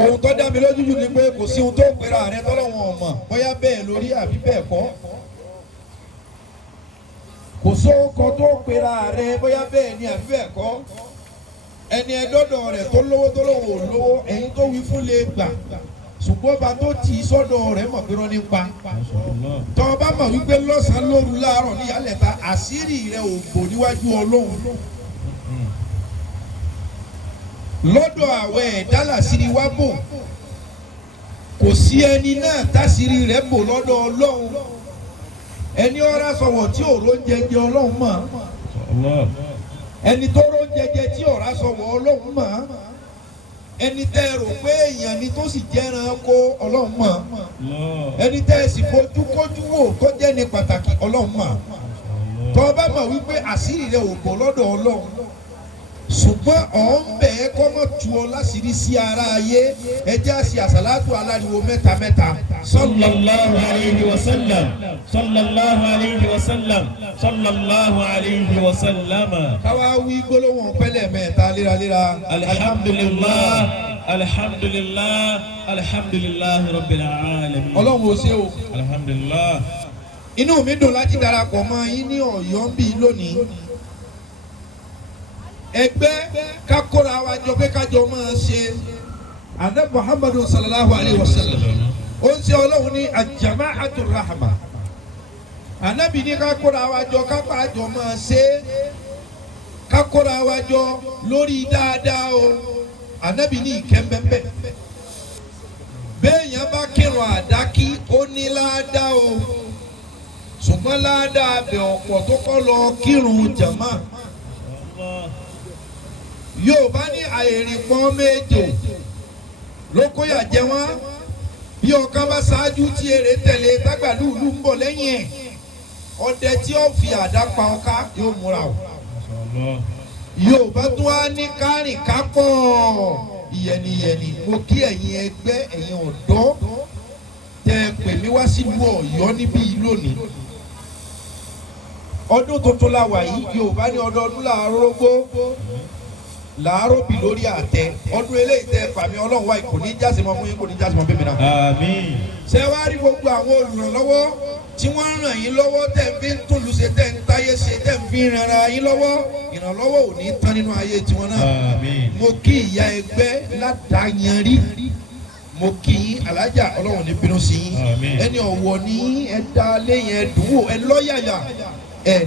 ohun tó dá mi lójú jù ni pé kò sí ohun tó pera rẹ tọ́lọ́wọ́n ọmọ bóyá bẹ́ẹ̀ lórí àbí bẹ́ẹ̀ kọ́ kò sóhun tó pera rẹ bóyá bẹ́ẹ̀ ni àbí bẹ́ẹ̀ kọ́ ẹni ẹdọ́dọ̀ rẹ̀ tó lówó tó lówó lówó ẹ̀yin tó wí fún lè gbà ṣùgbọ́n bá tó tì í sọ́dọ̀ rẹ̀ mọ̀ pé wọ́n ní pa tọ́ ọ bá mọ̀ wípé lọ́sàn-án lóru láàárọ̀ ní ìyálẹ̀ta àṣírí rẹ̀ ò bò níwájú Ọlọ́run lọ́dọ̀ àwẹ̀ ẹ̀dá làṣírí wá bò kò sí ẹni náà táṣírí rẹ̀ bò lọ́dọ̀ Ọlọ́run ẹni ọ̀rá sọ̀wọ̀ tí òró ń jẹjẹ Ọlọ́run mọ̀ ẹni tó ró ń jẹjẹ tí ọ̀rá sọ̀wọ̀ Ọlọ́run mọ̀ ẹni tẹ́ ẹ rò pé èèyàn ni tó sì jẹ́ran kó Ọlọ́run mọ̀ ẹni tẹ́ ẹ sì fojú kójú wò kó jẹ́ ní pàtàkì Ọlọ́run mọ̀ tọ́ ọ bá mọ̀ wípé àṣírí rẹ̀ ò bò lọ́dọ̀ Ọlọ́run ṣùgbọ́n ọ̀ ń bẹ̀ ẹ́ kọ́ mọ̀ tu ọ láṣìírí sí ara ayé ẹjẹ́ àṣì àṣàlátù aláriwo mẹ́ta mẹ́ta. sallallahu alayhi wa sallam sallallahu alayhi wa sallam sallallahu alayhi wa sallam. káwá wí gbólóhùn pẹ́lẹ́ mẹ́ta léraléra. alhamdulillah alhamdulillah alhamdulillah rabbil alamin. Ọlọ́run ò ṣe o. alhamdulillah. inú mi dùn láti darapọ̀ mọ́ yín ní Ọ̀yọ́ ń bí lónìí. ẹgbẹ́ kakora wa jọ pé kájọ máa ṣe àná Muhammadu sallallahu alayhi wa sallam ó ń ṣe Ọlọ́run ní ajama'atu rahma ànábì ní kakora wa jọ kápá jọ máa ṣe kakora wa jọ lórí dáadáa o ànábì ní ìkẹ́mbẹ́mbẹ́ béèyàn bá kírun àdákí ó ní ládàá o ṣùgbọ́n ládàá bẹ̀ ọ̀pọ̀ tó kọ́ lọ kírun jàmá. Yorùbá ní àìrìnpọ̀n méje ló kóyà jẹ wọ́n bí ọ̀kan bá ṣáájú tí èrè tẹ̀lé tágbàlúùlù ń bọ̀ lẹ́yìn ẹ̀ ọdẹ tí ó fi àdá pa ọká yóò múra o. Yorùbá tún wá ní kárìn kápọ̀ ìyẹnìyẹnì mo kí ẹ̀yin ẹgbẹ́ ẹ̀yin ọ̀dọ́ tẹ pè mí wá sílùú Ọ̀yọ́ níbí lónìí. Ọdún tuntun la wà yìí Yorùbá ní ọdọọdún làárọ̀ rógbó làárọ̀ bì lórí àtẹ ọdún eléyìí tẹ fàmì Ọlọ́run wa kò ní jásí mọ́ fún yín kò ní jásí mọ́ bẹ́ẹ̀ mi náà. àmín. ṣé wàá rí gbogbo àwọn olùrànlọ́wọ́ tí wọ́n ràn yín lọ́wọ́ tẹ̀ ń fi ń túlù ṣe tẹ̀ ń táyé ṣe tẹ̀ ń fi ràn ara yín lọ́wọ́ ìrànlọ́wọ́ ò ní tán nínú ayé tiwọn náà. àmín. mo kí ìyá ẹgbẹ́ ládàáyanrí mo kí yín alájà Ọlọ́run ní bínú sí yín ẹni ọ̀wọ̀ ní ẹ̀dá lẹ́yìn ẹ̀dùnwó ẹ̀ lọ́yàyà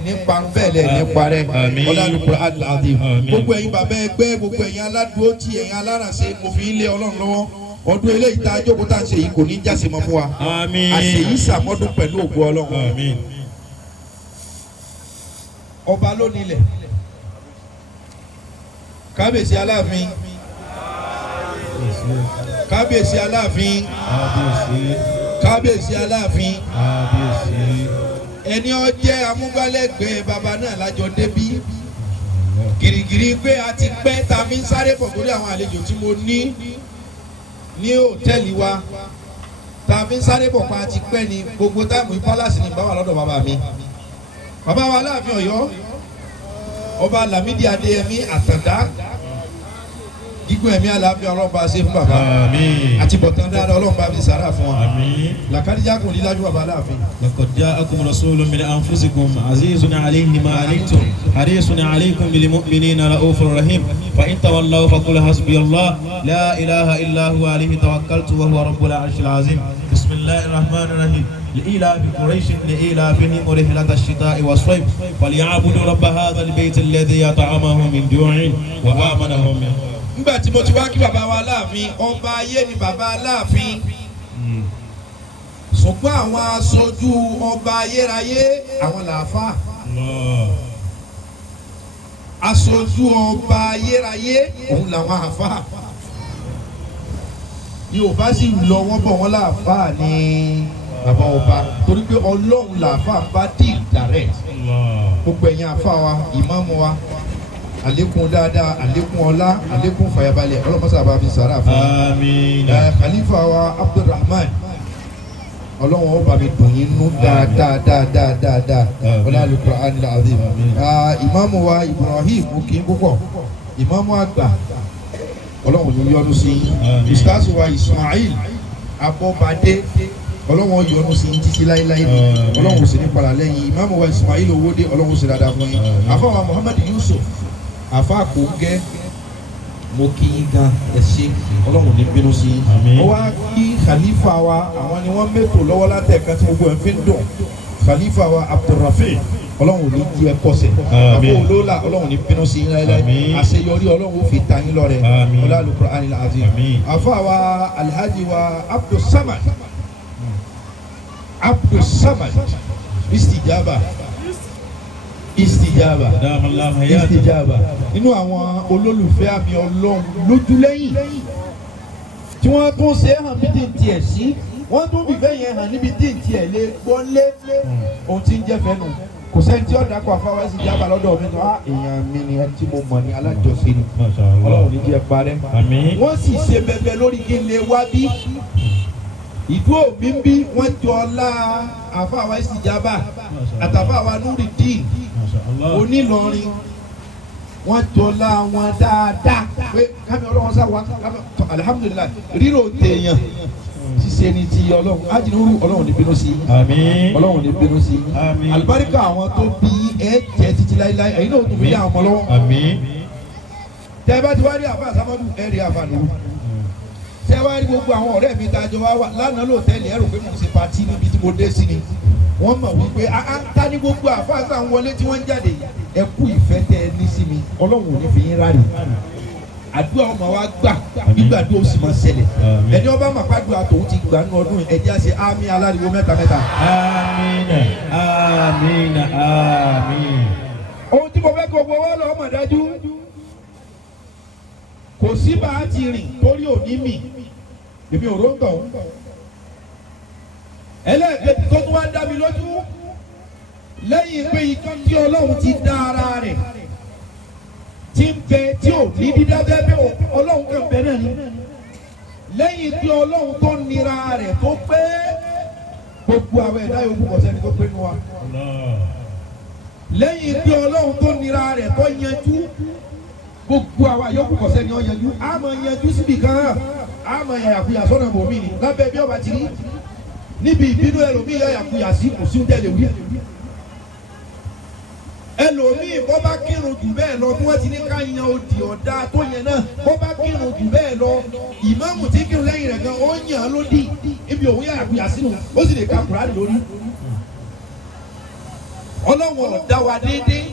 ní parubẹ́lẹ̀ ní parẹ́ ọlọ́dúnrún aláàdì gbogbo ẹ̀yin bàbá ẹgbẹ́ gbogbo ẹ̀yin aládùúgbò tí ẹ̀yin alárànṣe mo fi ń lé Ọlọ́run lọ́wọ́ ọdún eléyìí tá a jókòó tá a ṣe yìí kò ní jáse mọ́ fún wa àṣeyí sàmọ́dún pẹ̀lú ògo Ọlọ́run ọba ló nílẹ̀ kábíyèsí Aláàfin kábíyèsí Aláàfin kábíyèsí Aláàfin ẹni ó jẹ́ amúgbálẹ́gbẹ̀ẹ́ baba náà lájọ débí gìrìgìrì pé a ti pẹ́ ta fi ń sáré pọ̀ torí àwọn àlejò tí mo ní hòtẹ́ẹ̀lì wa ta fi ń sáré pọ̀ pa a ti pẹ́ ni gbogbo táìmù ìpálàsì ni báwa lọ́dọ̀ bàbá mi bàbá wa Aláàfin Ọ̀yọ́ ọba Lámídì Adéyẹmí Àtàndá gígùn ẹ̀mí àlàáfíà Ọlọ́run bá ṣe fún bàbá àti bọ̀tán dáadáa Ọlọ́run bá fi sàrà fún wa làkàdíjà kò ní lájú bàbá Aláàfin. laqad ja'akum rasulun min anfusikum azizun alayhi ma anittum harisun alaykum bil mu'minina ra'ufur rahim fa in tawallaw faqul hasbiyallah la ilaha illa huwa alayhi tawakkaltu wa huwa rabbul arshil azim. bismillahir rahmanir rahim. لإيلاف قريش لإيلافهم رحلة الشتاء والصيف فليعبدوا رب هذا البيت الذي أطعمهم من جوع وآمنهم من خوف. nígbà tí mo ti wá kí bàbá wa Aláàfin ọba ayé ni bàbá Aláàfin ṣùgbọ́n àwọn aṣojú ọba ayérayé àwọn làáfà aṣojú ọba ayérayé òun làwọn àfà Yorùbá sì lọ wọ́n bọ̀ wọ́n làáfà ní bàbá ọba torí pé Ọlọ́run làáfà bá dì direct gbogbo ẹ̀yin àfà wa ìmáàmù wa àlékún dáadáa àlékún ọlá àlékún fàyàbalẹ̀ ọlọ́mọsá bá fi sàrà fún wa khalifa wa Abdulrahman Ọlọ́run ó bá mi dùn yín nú dáadáa ọlá Al-Qur'an al-Azim ìmáàmù wa Ibrahim òkè púpọ̀ ìmáàmù àgbà ọlọ́run ní yọ́nú sí ustaz wa Ismail Abọ́badé ọlọ́run yọ́nú sí títí láéláé ni ọlọ́run sì ní padà lẹ́yìn ìmáàmù wa Ismail Owódé ọlọ́run sì dáadáa fún yín àfọwọ́ Muhammad Yusuf àfa Àkóńgẹ́ mo kí yín gan ẹ ṣé ọlọ́run ní bínú sí i ó wá kí khalifa wa àwọn ni wọ́n mẹ́tò lọ́wọ́ látẹ̀ka tí gbogbo ẹ̀ fi ń dùn khalifa wa Abdulrafi ọlọ́run ní jí ẹ kọsẹ̀ àbò olóòlà ọlọ́run ní bínú sí i láéláé àṣeyọrí ọlọ́run ó fi ta yín lọ́rẹ ọlá Al-Qur'an al-Azim àfa wa alhaji wa Abdulsamad istijaba nínú àwọn olólùfẹ́ àmì ọlọ́run lójúlẹ́yìn tí wọ́n tún ṣe é hàn bí díntì ẹ̀ sí wọ́n tún bìbẹ́ yẹn hàn níbi díntì ẹ̀ lé gbọ́nlé ohun tí ń jẹ́ fẹ́nu kò sẹ́ni tí ọ̀dà kọ àfáwá istijaba lọ́dọ̀ mi tó èèyàn mi ni ẹni tí mo mọ̀ ní alájọsí ni ọlọ́run ní jẹ́ parẹ́ wọ́n sì ṣe bẹbẹ lórí kí n lè wá bí ìdúró mi ń bí wọ́n jọ ọlá àfáwá istijaba àtàfáwá Nurudeen Onílọrin wọ́n jọlá wọn dáadáa pé kámi ọlọ́wọ́n sá wa alihamudulilayi rírò téèyàn ṣiṣẹ́ ni ti ọlọ́run ajínúrú ọlọ́run ní bínú sí ọlọ́run ní bínú sí alibarika àwọn tó bí ẹ jẹ títí láíláí ẹ̀yin náà tó fi lé àwọn ọmọ lọ́wọ́ tẹ́ bá ti wá rí àfa àsámọ́dù ẹ rí àfa nùrù tẹ́ wá rí gbogbo àwọn ọ̀rẹ́ mi tájọ wá wà lánàá lóòtẹ́ẹ̀lì ẹ̀rù pé mo ṣe pàtí níbi tí mo dé sí ni wọ́n mọ̀ wípé ta ni gbogbo àfáàsà ń wọlé tí wọ́n ń jáde ẹ kú ìfẹ́ tẹ ẹ ní sí mi ọlọ́run ò ní fi yín rárẹ̀ àdúrà ọmọ wa gbà gbígbàdúrà ó sì máa ṣẹlẹ̀ ẹni ọba màpàdùn àtòun ti gbà nínú ọdún ẹ̀jẹ̀ àṣẹ àmín aláriwo mẹ́ta. àmín. ohun tí mo fẹ́ kó gbowó wọ́n lọ ọmọ dájú kò sí bá a ti rìn torí òní mi èmi ò róńtọ̀ ẹlẹ́ẹ̀kejì tó tún wá dá mi lójú lẹ́yìn pé ìtọ́ tí ọlọ́run ti dá ara rẹ̀ tí ń bẹ tí ò ní dídá bẹ́ẹ̀ ọlọ́run kan bẹ náà ni lẹ́yìn tí ọlọ́run tó nira rẹ̀ tó pé gbogbo àwọn ẹ̀dá yòókù kò sẹ́ni tó pé nu wa lẹ́yìn tí ọlọ́run tó nira rẹ̀ tó yanjú gbogbo àwọn yòókù kò sẹ́ni ó yanjú á máa yanjú síbi kan á máa yàyàkuyà sọ́nà bòmí ni lábẹ́ bí ọba ti rí níbi ìbínú ẹlòmíì yàyàkuyà sí kò sí oúnjẹ lè wí ẹlòmíì bọ́ bá kírun jù bẹ́ẹ̀ lọ bí wọ́n ti ní ká yan odi ọ̀dà tó yẹn náà bọ́ bá kírun jù bẹ́ẹ̀ lọ ìmáàmù tí kírun lẹ́yìn rẹ̀ gan ó yàn án lódì ibi òun yàyàkuyà sínú ó sì lè ka Kùránì lórí ọlọ́wọ̀n ọ̀dá wa déédéé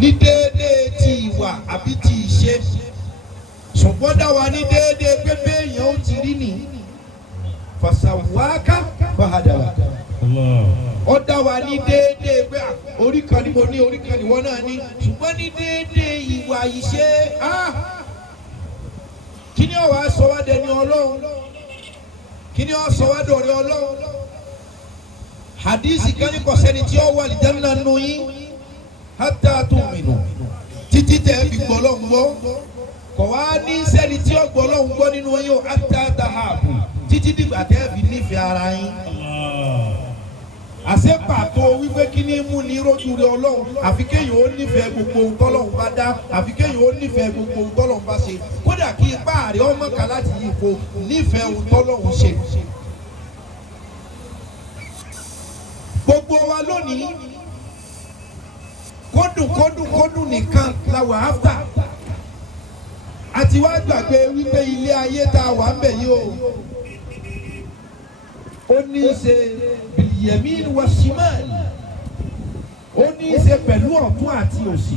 ní déédéé ti ìwà àbí ti ìṣe ṣùgbọ́n dá wa ní déédéé pé béèyàn ó ti rí nìyí fasawaka fahadara ó dá wa ní déédéé pé orí kan ni mo ní orí kan ni wọ́n náà ní ṣùgbọ́n ní déédéé ìwà ìṣe kí ni ó wá sọ wá dẹni ọlọ́run kí ni ó sọ wá dọ̀rẹ́ ọlọ́run hadisi kan ní kò sẹ́ni tí ó wà lìjánná nù yín hatta tu'minu títí tẹ́ fi gbọ́ lọ́hùn gbọ́ kò wá ní sẹ́ni tí ó gbọ́ lọ́hùn gbọ́ nínú yín o hatta tahabu títí dìgbà tẹ́ fi nífẹ̀ẹ́ ara yín. àṣẹ pàtó wípé kí ni mú ní rójú rẹ ọlọ́run àfi kéèyàn ó nífẹ̀ẹ́ gbogbo ohun tọ́lọ́run bá dá àfi kéèyàn ó nífẹ̀ẹ́ gbogbo ohun tọ́lọ́run bá ṣe kódà kí ipá rẹ ọmọ kan láti yí ipò nífẹ̀ẹ́ ohun tọ́lọ́run ṣe. gbogbo wa lónìí kódùn nìkan la wà áfítà àti wá gbàgbé wípé ilé ayé tá a wà ń bẹ̀ yìí o ó ní í ṣe bìlìyẹ̀mín wa shimal ó ní í ṣe pẹ̀lú ọ̀tún àti òsì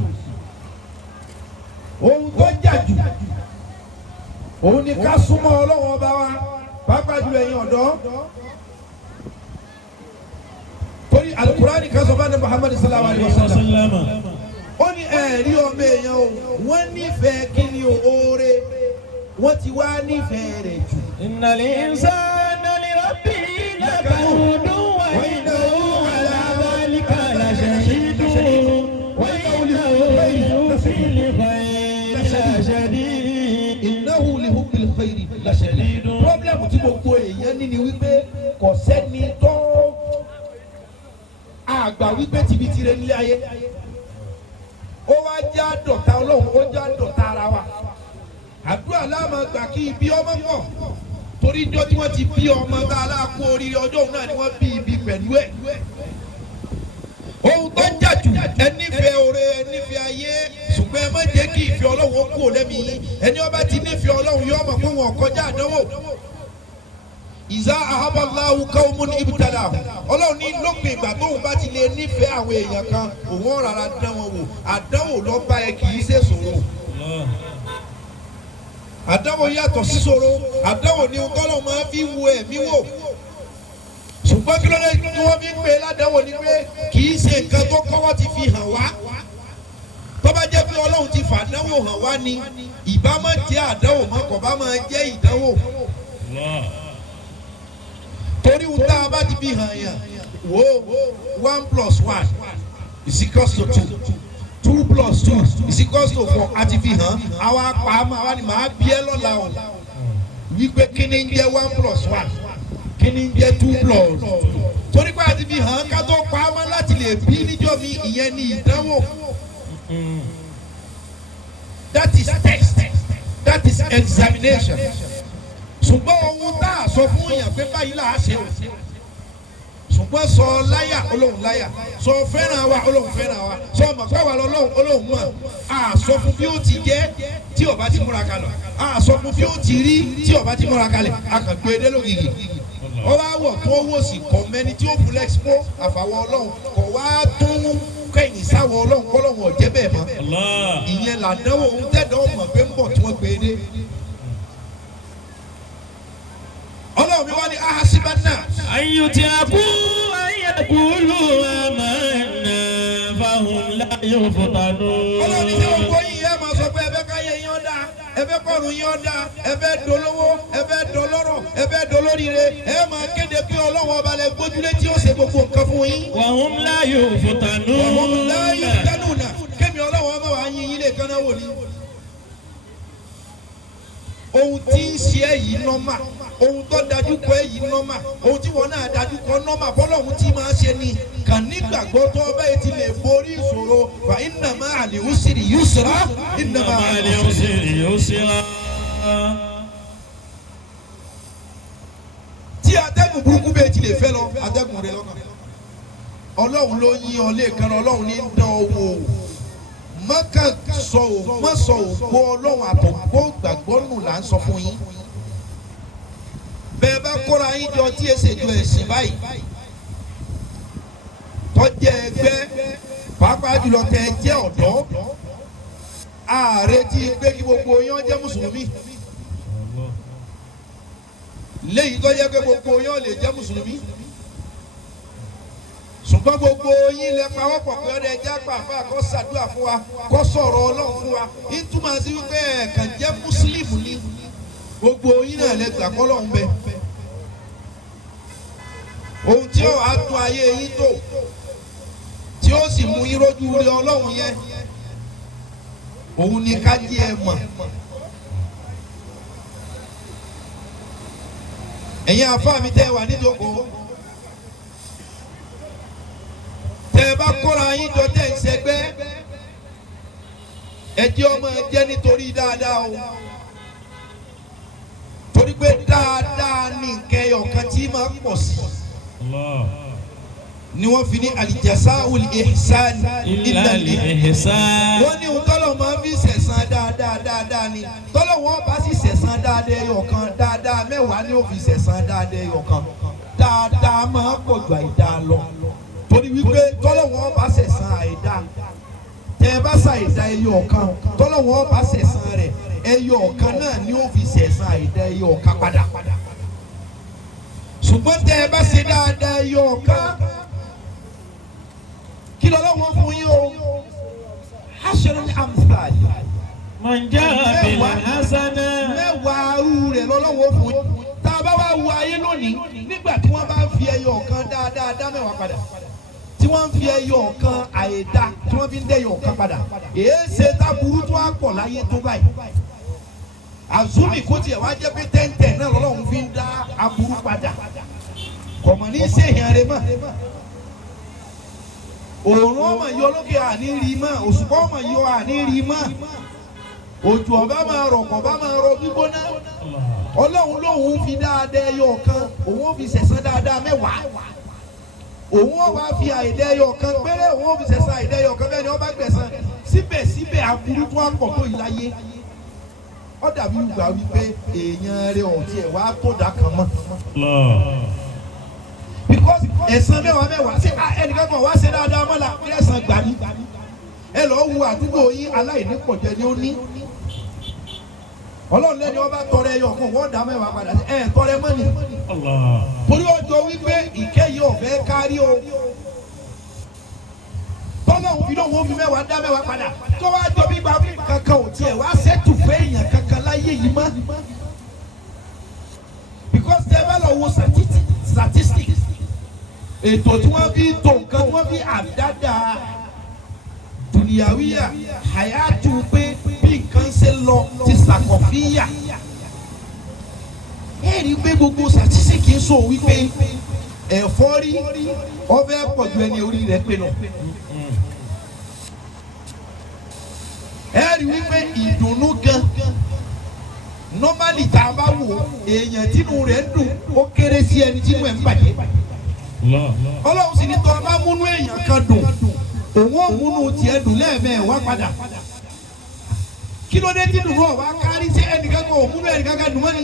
ohun tó jà jù òun ni ká súnmọ́ Ọlọ́run ọba wa pàápàá jùlọ ẹ̀yin ọ̀dọ́ torí Al-Qur'ani kan sọ fún Muhammad sallallahu alaihi wasallam ó ní ẹ̀rí ọmọ èèyàn o wọ́n nífẹ̀ẹ́ kí ni oore wọ́n ti wá nífẹ̀ẹ́ rẹ̀ jù. innal insana li rabbihi lakanud wa innahu ala dhalika lashahidun wa innahu fil khayri lashadid. innahu li hubbil khayri lashadid. pọ́blẹ́mù tí gbogbo èèyàn ní ni wípé kò sẹ́ni tó àgbà wípé tìbí tirẹ̀ nílé ayé ó wá já dọ̀tá Ọlọ́run ó já dọ̀tá ara wa àdúrà láàmú gbà kí ibi ọmọ pọ̀ torí ijọ́ tí wọ́n ti bí ọmọ tá a láàkó oríire ọjọ́ òun náà ni wọ́n bí ibi pẹ̀lú ẹ̀. ohun tó jà jù ẹnífẹ̀ẹ́ oore ẹnífẹ̀ẹ́ ayé ṣùgbọ́n ẹ má jẹ́ kí ìfẹ́ Ọlọ́run kú lẹ́mí yín ẹni ó bá ti nífẹ̀ẹ́ Ọlọ́run yóò mọ̀ pé wọn kọjá àdánwò. ìzá ahaballahu qawmun ibtalahu Ọlọ́run ní lópin ìgbà tóun bá ti lè nífẹ̀ẹ́ àwọn èèyàn kan òun rárá dán wọn wò àdánwò ló bá ẹ kì í ṣe ṣòro. àdánwò yàtọ̀ sí ṣòro àdánwò ni Ọlọ́run máa fi wo ẹ̀mí wò ṣùgbọ́n kí ló dé tí wọ́n fi ń pè é ládánwò ni pé kì í ṣe nǹkan tó kọ́wọ́ ti fi hàn wá tó bá jẹ́ pé Ọlọ́run ti fàdánwò hàn wá ni ìbá máa jẹ́ àdánwò mọ́ kò bá máa jẹ́ ìdánwò torí ohun tá a bá ti fi hàn yàn wo 1+1 is equals to 2 2+2 is equals to 4 àti fi hàn àwa pa á máa wá ní màá bí ẹ lọ́la o wípé kí ni ń jẹ́ 1+1 kí ni ń jẹ́ 2+2 torí pé àti fi hàn ká tó pa á mọ́ láti lè bí níjọ́ mi ìyẹn ni ìdánwò that is test that is examination ṣùgbọ́n ohun tá a sọ fún yàn pé báyìí là á ṣe o ṣùgbọ́n sọ láyà Ọlọ́run láyà sọ fẹ́ràn wa Ọlọ́run fẹ́ràn wa sọ mọ̀ pé wà lọ́lọ́run Ọlọ́run mọ̀ a sọ fún bí ó ti jẹ́ tí ó bá ti múra kalẹ̀ a sọ fún bí ó ti rí tí ó bá ti múra kalẹ̀ a kàn gbé dé lógìgì ó wá wọ̀ tó wò sí kọ́ mẹ́ni tí ó fún lẹ́xpó àfàwọ̀ Ọlọ́run kò wá tún kẹ́yìn sáwọ̀ Ọlọ́run kọ́lọ́run ọ̀jẹ́ bẹ́ẹ̀ mọ́ ìyẹn làdánwò ń tẹ̀dọ̀ mọ̀ pé ń bọ̀ tí wọ́n gbé dé. Ọlọ́run mi wá ní ahasibanna. Ayùtí àkú ayẹ̀kúlù àmàna fáwọn láyò fòtánù. Ọlọ́run ní sẹ́wọ̀n kó yín ẹ máa sọ pé ẹbẹ́ káyé yín ọ̀dà ẹbẹ́ kọ́run yín ọ̀dà ẹbẹ́ dolówó ẹbẹ́ dolọ́rọ̀ ẹbẹ́ dolóríire ẹ máa kéde pé Ọlọ́run ọba lẹ gbójúlé tí ó ṣe gbogbo nǹkan fún yín. Wàhùn láyò fòtánù. Wàhùn láyò fòtánù nà kémi Ọlọ́run ọba wà yín ilé kan náà wò ní. Ohun tí ń ṣe èyí nọ́mà ohun tó dájú kọ èyí nọ́mà ohun tí wọn náà dájú kọ nọ́mà bọ́lọ́hún tí máa ṣe ni kàn nígbàgbọ́ tó ọba yìí ti lè borí ìṣòro fa inna ma'al usri yusra inna ma'al usri yusra. tí atẹ́gùn burúkú bẹ́ẹ̀ ti lè fẹ́ lọ atẹ́gùn rẹ lọ́kàn Ọlọ́run ló yín ọ lẹ́ẹ̀kan Ọlọ́run ní dán owó mọ́kà sọ ò mọ́ sọ ògbó Ọlọ́run àtọ̀gbó gbàgbọ́ nù là ń sọ fún yín bẹ́ẹ̀ bá kóra yín jọ tí ẹ ṣèjọ ẹ̀sìn báyìí tọ́jẹ́ ẹgbẹ́ pàápàá jùlọ tẹ ẹ jẹ́ ọ̀dọ́ ààrẹ tí pé kí gbogbo yín jẹ́ mùsùlùmí léyìí tó yẹ pé gbogbo yín lè jẹ́ mùsùlùmí ṣùgbọ́n gbogbo yín lẹ pawọ́pọ̀ pé ọdẹ ẹja pàápàá kó ṣàdúrà fún wa kó sọ̀rọ̀ Ọlọ́run fún wa ìtumọ̀ sí wípé ẹ̀ẹ̀kan jẹ́ mùsùlùmí ni gbogbo yín náà lẹ gbà kọ́ lọ́hún bẹ́ẹ̀ ohun tí ó wàá tún ayé yín tó tí ó sì mú yín rójú rí Ọlọ́run yẹn òun ni ká jí ẹ mọ̀ ẹ̀yin àfáà mi tẹ́ ẹ wà nídòkó tẹ́ ẹ bá kóra yín jọ tẹ́ ẹ ń ṣẹgbẹ́ ẹ jẹ́ ọmọ ẹ jẹ́ nítorí dáadáa o torí pé dáadáa ní nǹkan ẹyọ kan tí máa pọ̀ sí ni wọ́n fi ní alijasa'ul ihsan illa al-ihsan wọ́n ní ohun tọ́lọ̀ máa fi sẹ̀san dáadáa ni tọ́lọ̀ wọ́n bá sì sẹ̀san dáadáa ẹyọ kan dáadáa mẹ́wàá ni ó fi sẹ̀san dáadáa ẹyọ kan dáadáa máa pọ̀ ju àìdá lọ torí wípé tọ́lọ̀ wọ́n bá sẹ̀san àìdá tẹ́ ẹ bá ṣàìdá ẹyọ kan tọ́lọ̀ wọ́n bá sẹ̀san rẹ̀ ẹyọ ọ̀kan náà ni ó fi sẹ̀san àìdá ẹyọ ọ̀kan padà ṣùgbọ́n tẹ́ ẹ bá ṣe dáadáa ẹyọ ọ̀kan kí lọ́wọ́ fún yín o haṣẹ́rẹ́ ní amthal mọ̀njá bìlà hasana mẹ́wàá arú rẹ̀ lọ́wọ́ fún yín tá a bá wá wo ayé lónìí nígbà tí wọ́n bá ń fi ẹyọ ọ̀kan dáadáa dá mẹ́wàá padà tí wọ́n ń fi ẹyọ ọ̀kan àìdá tí wọ́n fi ń dẹ́yọ ọ̀kan padà èé ṣe táburú tó á pọ̀ láyé tó báyìí àzúmì kó tiẹ̀ wá jẹ́ pé tẹ́ntẹ́n náà lọ́lọ́run fi ń dá aburú padà kọ̀mọ̀ ní sèhìn rẹ̀ mọ́ òòrùn ọmọ yọ lókè àní rí mọ́ òṣùpá ọmọ yọ àní rí mọ́ òjò ọba máa rọ̀ kọ̀ bá máa rọ̀ gbígbóná ọlọ́run lòun fi dáadáa ẹyọ kan òun ò fi ṣẹ̀san dáadáa mẹ́wàá òun ò wá fi àìdá ẹyọ kan péré òun ò fi ṣẹ̀san àìdá ẹyọ kan bẹ́ẹ̀ ni wọ́n bá gbẹ̀san síbẹ̀síbẹ̀ aburú tó àpọ̀ tó yìí láyé ó dàbí ìgbà wípé èèyàn rẹ̀ ọ̀tí ẹ̀ wá tó dà kan mọ́. because ẹ̀san mẹ́wàá ṣé ẹnìkan kan wá ṣe dáadáa mọ́ la ẹ̀san gbà ní ẹ lọ́ọ́ wo àdúgbò yín aláìní pọ̀jẹ́ ni ó ní ọlọ́run lẹ́ni ọba tọrẹ ẹyọ kan wọ́n dá mẹ́wàá padà ẹ̀ tọrẹ mọ́ni torí ọjọ́ wípé ìkẹyìí ọ̀fẹ́ kárí o tọ́lọ́hún fi lóun ó fi mẹ́wàá dá mẹ́wàá padà tó wá jọ bí gba kankan ò tiẹ̀ wá sẹ́tù fẹ́ èèyàn kankan láyé yìí mọ́ because tẹ́ bá lọ wo statistics ètò tí wọ́n fi tó nǹkan tí wọ́n fi àdáda dùnìyàwíyà àyájú pé bí nǹkan ṣe lọ ti sàkọ̀fíyà ẹ̀rí pé gbogbo statistics sọ wípé ẹ̀fọ́rí ọbẹ̀ pọ̀jù ẹni orí rẹ̀ pé lọ. ẹ̀rí wípé ìdùnnú gan normally tá a bá wò èèyàn tínú rẹ̀ dùn ó kéré sí ẹni tínú ẹ̀ ń bàjẹ́. ọlọ́run sì ní tọ́ ọ bá múnú èèyàn kan dùn òun ò múnú tiẹ̀ dùn lẹ́ẹ̀mẹ́wàá padà. kí ló dé tí dùnnú ọ̀wá kárí sí ẹnìkan kan ò múnú ẹnìkan kan dùn mọ́ ni.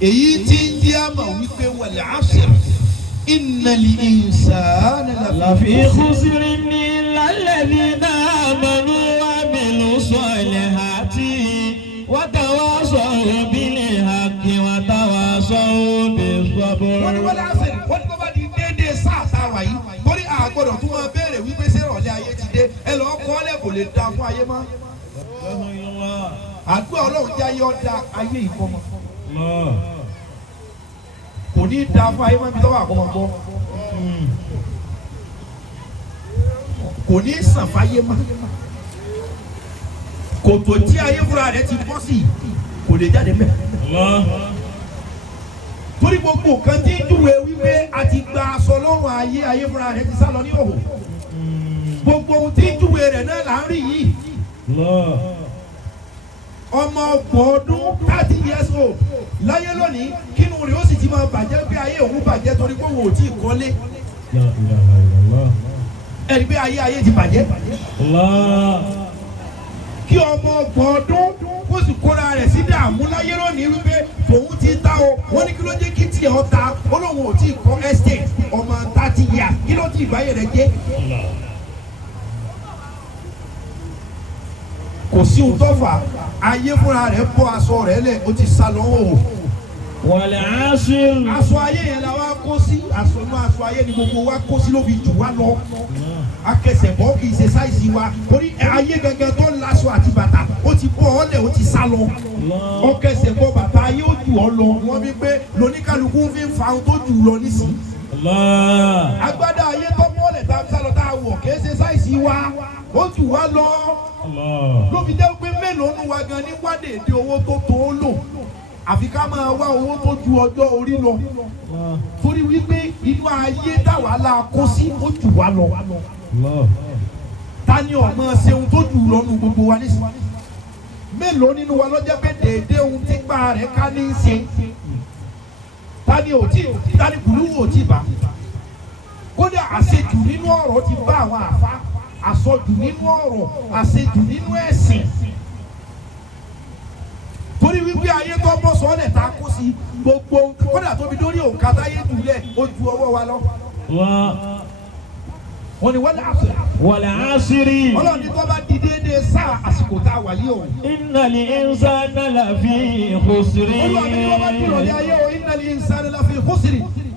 èyí tí ń jẹ́ àmà wípé wal asr innal insana lafi khusrin illa alladhina amanu wa amilu salihati wa tawasaw bil haqqi wa tawasaw bis sabr. wọ́n ní wal asr wọ́n ní bàbá di déédéé sáà táwa yìí torí àgbọ̀dọ̀ tó máa béèrè wípé ṣé ìrọ̀lẹ́ ayé ti dé ẹ lọ́ọ́ kọ́ ọ́lẹ̀ kò lè da fún ayé mọ́. àdúrà ọlọ́run jẹ́ ayé ọ̀dà ayé ìfọ́mọ́ kò ní da fún ayé mọ́bí tọ́wọ́ àkọ́mọ́ gbọ́ kò ní sàn fáyé mọ́ kòtò tí ayé fúnra rẹ̀ ti bọ́ sí kò lè jáde mẹ́. torí gbogbo nǹkan tí ń dùwẹ̀ wípé a ti gba aṣọ lọ́rùn ayé fúnra rẹ̀ ti sá lọ ní òhò gbogbo ohun tí ń dùwẹ̀ rẹ̀ náà là ń rí yìí. ọmọ ọgbọ̀n ọdún 30 years old láyé lónìí kínú rẹ̀ ó sì ti máa bàjẹ́ pé ayé òun bàjẹ́ torí pé òun ò tí ì kọ́lé ẹ̀rí pé ayé ti bàjẹ́ kí ọmọ ọgbọ̀n ọdún kó sì kóra rẹ̀ sí dààmú láyé lónìí wípé tòun ti ta o wọ́n ní kí ló jẹ́ kí tiẹ̀ ọ́ ta ó lóun ò tí ì kọ́ estate ọmọ 30 years kí ló ti ìbáyé rẹ̀ jẹ́. kò sí ohun tó fà ayé fúnra rẹ̀ bọ́ aṣọ rẹ̀ lẹ̀ ó ti sá lọ́wọ́ o. wal asr. aṣọ ayé yẹn la wá kó sí aṣọ ayé ni gbogbo wa kó sí ló fi jù wá lọ. akẹsẹ̀bọ́ kì í ṣe sáìsì wa torí ayé gẹ́gẹ́ tó ń laṣọ àti bàtà ó ti bọ́ ọ lẹ̀ ó ti sá lọ. ọkẹsẹ̀bọ́ bàtà ayé ó jù ọ lọ wọ́n fi pé lóníkàlùkù fi ń fa ohun tó jù lọ nísìnyí. agbádá ayé tó mọ́lẹ̀ tá a sálọ tá a wọ̀ kì í ṣe sáìsì wa ó jù wá lọ. ló fi jẹ́ pé mélòó nu wa gan ní wádèédé owó tó tó ó lò àfi ká máa wá owó tó ju ọjọ́ orí lọ torí wípé inú ayé táwa la kó sí ó jù wá lọ ta ni ọmọ ṣe ohun tó jù lọ nu gbogbo wa nísìnyí mélòó nínú wa lọ́jọ́ pé déédéé ohun tí gbà rẹ̀ ká ní í ṣe ta ni kùlùwò ò tí bá kódà àṣejù nínú ọ̀rọ̀ ti bá àwọn àfa àsọjù nínú ọ̀rọ̀ àṣejù nínú ẹ̀sìn torí wípé ayé tó bọ́ sọ́ọ́lẹ̀ tá a kó sí gbogbo kódà tóbi lórí òǹkà táyé dùlẹ̀ ó ju ọwọ́ wa lọ. wọ́n ní wal asr. wal asr. ọlọ́run ní tó bá di déédéé sáà àsìkò tá a wà yìí o. innal insana lafi khusr. olúwa mi ní wọ́n bá dúró ní ayé o innal insana lafi khusr.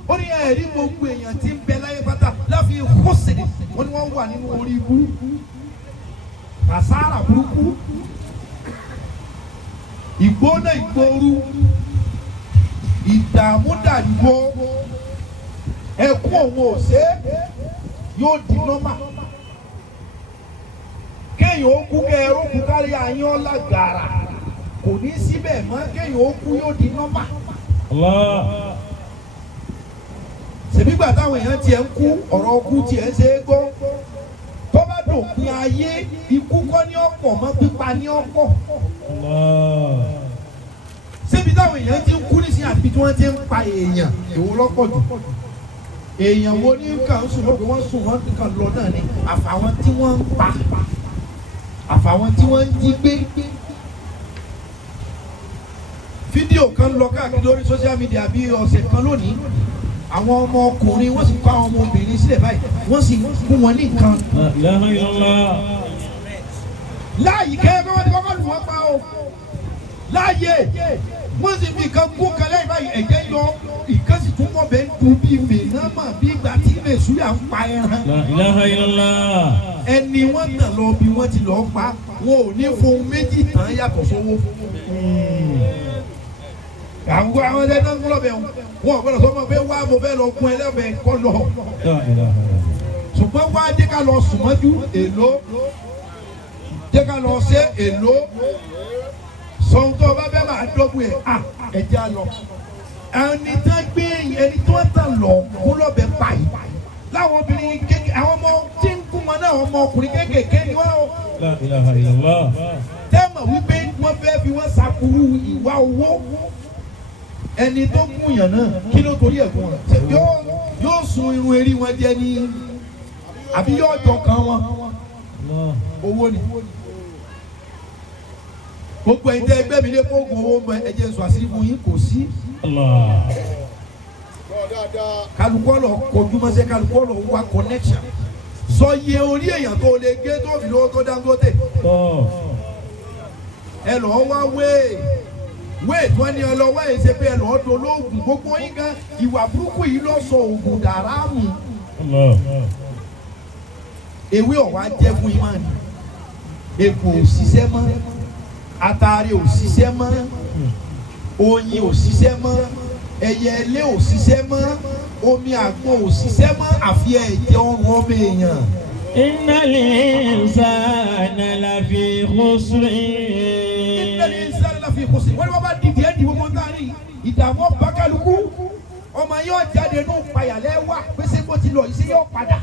ó ní ẹ̀rí gbogbo èèyàn tí ń bẹ láyé pátá lafi khusr. wọ́n ní wọ́n wà nínú orí burúkú àsárà burúkú ìgbóná ìgbóoru ìdààmú dàdúgbò ẹkún òun òsè yóò di nọ́mà kéèyàn ó kú kẹrù kú kárí àyàn lágara kò ní síbẹ̀ mọ́ kéèyàn ó kú yóò di nọ́mà. ṣèbígbà táwọn èèyàn tiẹ̀ ń kú ọ̀rọ̀ ọkú tiẹ̀ ń ṣe é gbọ́ tó bá dòpin ayé ikú kọ́ ní ọ̀pọ̀ mọ́ pípa ní ọ̀pọ̀. Síbi táwọn èèyàn ti ń kú ní sí àbí tí wọ́n ti ń pa èèyàn èwo lọ́pọ̀ jù. Èèyàn wo ní kàn ń sùn lóko wọ́n sùn wọ́n kàn lọ náà ni àfàwọn tí wọ́n ń pa àfàwọn tí wọ́n ń jí gbé. Fídíò kan lọ káàkiri lórí social media bí ọ̀sẹ̀ kan lónìí. Àwọn ọmọ ọkùnrin wọ́n sì kó àwọn ọmọ obìnrin sílẹ̀ báyìí wọ́n sì kún wọn ní nǹkan. Láàyè kẹ́kẹ́ wọ́n ti kọ́kọ́ lù wọ́n pa o. Láàyè wọ́n sì fi nǹkan kú kalẹ̀ báyìí ẹ̀jẹ̀ yọ ìkan sì tún mọ̀ bẹ́ẹ̀ ń du bí mèénámà bí ìgbà tí mèsúlẹ̀ à ń pa ẹran. Ẹni wọ́n tàn lọ bí wọ́n ti lọ́ọ́ pa wọn ò ní fohùn méjì tán yàtọ̀ sówó. Àwọn ẹgbẹ́ náà ń gbọ́dọ̀ bẹ̀ wọ́n gbọ́dọ̀ sọ ma pé wá mo fẹ́ lọ gun ẹlẹ́bẹ̀ kọ́ lọ. Ṣùgbọ́n wá jẹ́ ká lọ sùnmọ́jú èlò jẹ́ ká lọ ṣe èlò sọ̀hún tó bá fẹ́ máa dọ́gbù ẹ̀ ẹ̀jẹ̀ á lọ. Ẹni tó gbé ẹni tó tàn lọ kó lọ́bẹ̀ báyìí láwọn obìnrin kékeré àwọn ọmọ tí ń kú wọn náà ọmọ ọkùnrin kéékèèké ni wọ́n o. Tẹ́mọ̀ wípé wọ́n fẹ́ fi wọ́n ṣàkúrú ìwà owó. Ẹni tó gún yàn náà kí ló torí ẹ̀gún wọn yóò sun irun erí wọn jẹ ní àbí yóò jọ kan wọn owó ni gbogbo ẹ̀yin tẹ́ ẹgbẹ́ mi lé fóògùn owó mọ ẹ̀jẹ̀ sọ àṣírí fún yín kò sí. Kálukú lọ kojú mọ́sẹ́ kálukú lọ wá connection sọ iye orí èèyàn tó lè gé tó fi lówó tó Dangote ẹ lọ́ọ́ wá wéè tí wọ́n ní ọlọ́wọ́ ẹ̀ ṣe pé ẹ lọ́ọ́ do lóògùn gbogbo yín gan ìwà burúkú yìí lọ sọ òògùn dàrámù. Ewé ọ̀wá jẹ́ fún yín máa ní egbò ò ṣiṣẹ́ mọ́ atare ò ṣiṣẹ́ mọ́ oyin ò ṣiṣẹ́ mọ́ ẹyẹ ilé ò ṣiṣẹ́ mọ́ omi àgbo ò ṣiṣẹ́ mọ́ àfi ẹ̀jẹ̀ ọrùn ọmọ èèyàn. Innal insana lafi khusrin. Wọ́n ní wọ́n bá dìde ẹ́ di gbogbo náà ní ìdààmú bákàlùkù ọmọ yóò jáde ní ìpayàlẹ́ wà pèsè bó ti lọ ìṣe yóò padà.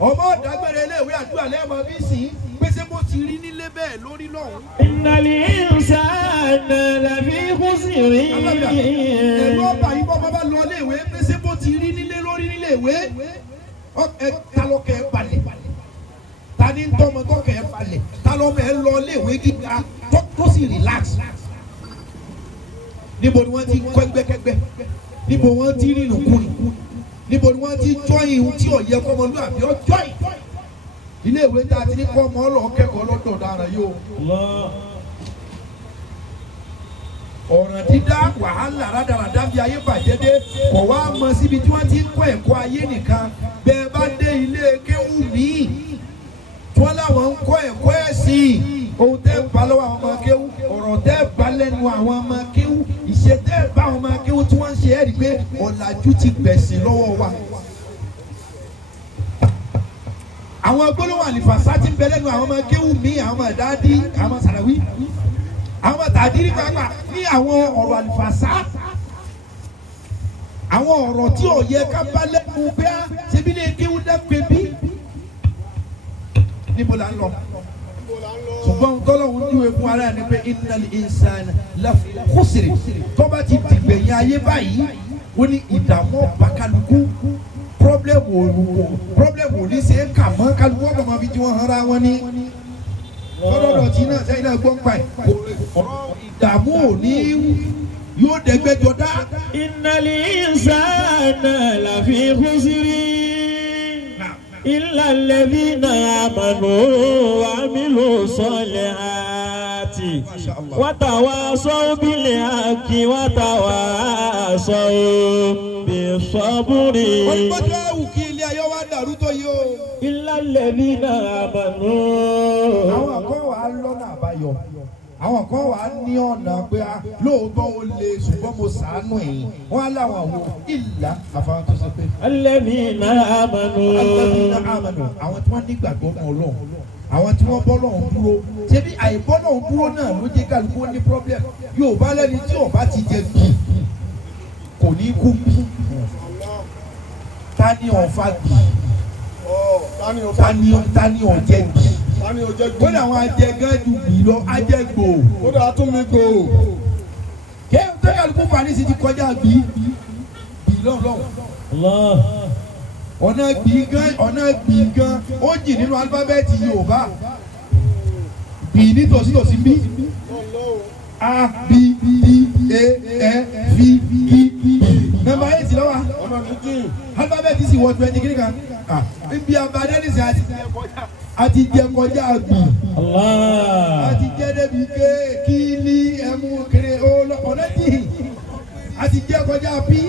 Ọmọ ọ̀dàgbẹ̀rẹ̀ iléèwé àdúrà lẹ́ẹ̀mọ́ bí sì pèsè bó ti rí nílé bẹ́ẹ̀ lórí lọ́hùn. Innal insana lafi khusrin. Ẹ̀rọ ọba yìí bọ́ bá lọ iléèwé pèsè bó ti rí nílé lórí níléèwé talọ́kẹ́ balẹ̀. Tani ń tọ́mọ tọ́kẹ́ ẹ balẹ̀ talọ́mọ ẹ lọ léèwé gíga tó sì relax. Níbo ni wọ́n ti kọ́ ẹgbẹ́kẹ́gbẹ́ níbo wọ́n ti rí nùkúrì níbo ni wọ́n ti jọ́yìn ihun tí ò yẹ kọ́mọlúwàbí ọ jọ́yìn. Iléèwé tá a ti ní kọ́ ọmọ ọlọ́ọ̀ kẹ́kọ̀ọ́ lọ́dọ̀ dára yóò. Ọ̀ràn dídá wàhálà rádaràdá bí ayé bàjẹ́ dé kò wá mọ síbi tí wọ́n ti ń kọ́ ẹ̀kọ́ ayé nìkan bẹ́ẹ̀ bá dé ilé kéwù míì tí wọ́n láwọn ń kọ́ ẹ̀kọ́ ẹ̀sìn ohun tẹ́ bá lọ́wọ́ àwọn ọmọ kéwù ọ̀rọ̀ tẹ́ bá lẹ́nu àwọn ọmọ kéwù ìṣe tẹ́ bá àwọn ọmọ kéwù tí wọ́n ń ṣe ẹ̀rí pé ọ̀làjú ti gbẹ̀sìn lọ́wọ́ wa. Àwọn gbólóhùn àlìfàṣà ti ń bẹ lẹ́nu àwọn ọmọ kéwù míì àwọn ọmọ ìdádí àwọn sàràwí àwọn tàdírí pàápàá ní àwọn ọ̀rọ̀ àlìfàṣà àwọn ọ̀rọ̀ tí ò yẹ ká bá lẹ́nu bẹ́ẹ̀ ṣebí lè kéwù dẹ́pẹ́ bí. Níbo la ń lọ? Ṣùgbọ́n tọ́lọ́hún dúwe fún ara ẹni pé innal insana lafi khusri tó bá ti dìgbẹ̀yìn ayé báyìí ó ní ìdààmú bákàlùkù pọ́blẹ́mù ò ní ṣe é kà mọ́ kálukú ọ̀gbọ̀n máa fi tí wọ́n hanra wọn ní. Lọ́dọ̀dọ̀ tí náà sẹ́yìn náà gbọ́n pa ẹ̀ ìdààmú ò ní yóò dẹ́gbẹ́jọ dá. Innal insana lafi khusrin. Illa alladhina amanu wa amilu solihati wa tawasaw bil haqqi wa tawasaw bis sabri. Olùkọ́jọ́ àwù kí ilé ayé wa dàrú tó yí o. Illa alladhina amanu. Àwọn kan wà á lọ́nà àbáyọ. Àwọn kan wà á ní ọ̀nà pé lóòótọ́ ó lè ṣùgbọ́n mo ṣàánú ẹ̀yìn. Wọ́n á láwọn àwọn ìlà àfahàn tó sọ pé. Alladhina amanu. Alladhina amanu. Àwọn tí wọ́n nígbàgbọ́ mọ́ Ọlọ́run. Àwọn tí wọ́n bọ́ lọ́hùn dúró. Ṣebí àìbọ́ lọ́hùn dúró náà ló jẹ́ kálukú ní problem. Yorùbá lẹ́ni tí ọba ti jẹ bì kò ní kú bì. Ta ni ọ̀fà bì? tani ọ̀jẹ̀ gbì kódà àwọn ajẹgán ju gbì lọ ajẹgbò kódà tún mi gbò. kí tẹ́kàlùkù fani sì ti kọjá gbì lọ́wọ́ ọ̀nà gbì gan ó jì nínú alifábẹ́ẹ̀tì Yorùbá gbì nítòsítòsí bí A B D A E V E nọ́mbà 8 lọ́wọ́ alifábẹ́ẹ̀tì sì wọ́n 20 kiri kan ibi abadé ní sẹ́ àti jẹ kọjá gbì àti jẹ débi ké kí ní ẹmu kiri ọ̀nà jì àti jẹ kọjá bí.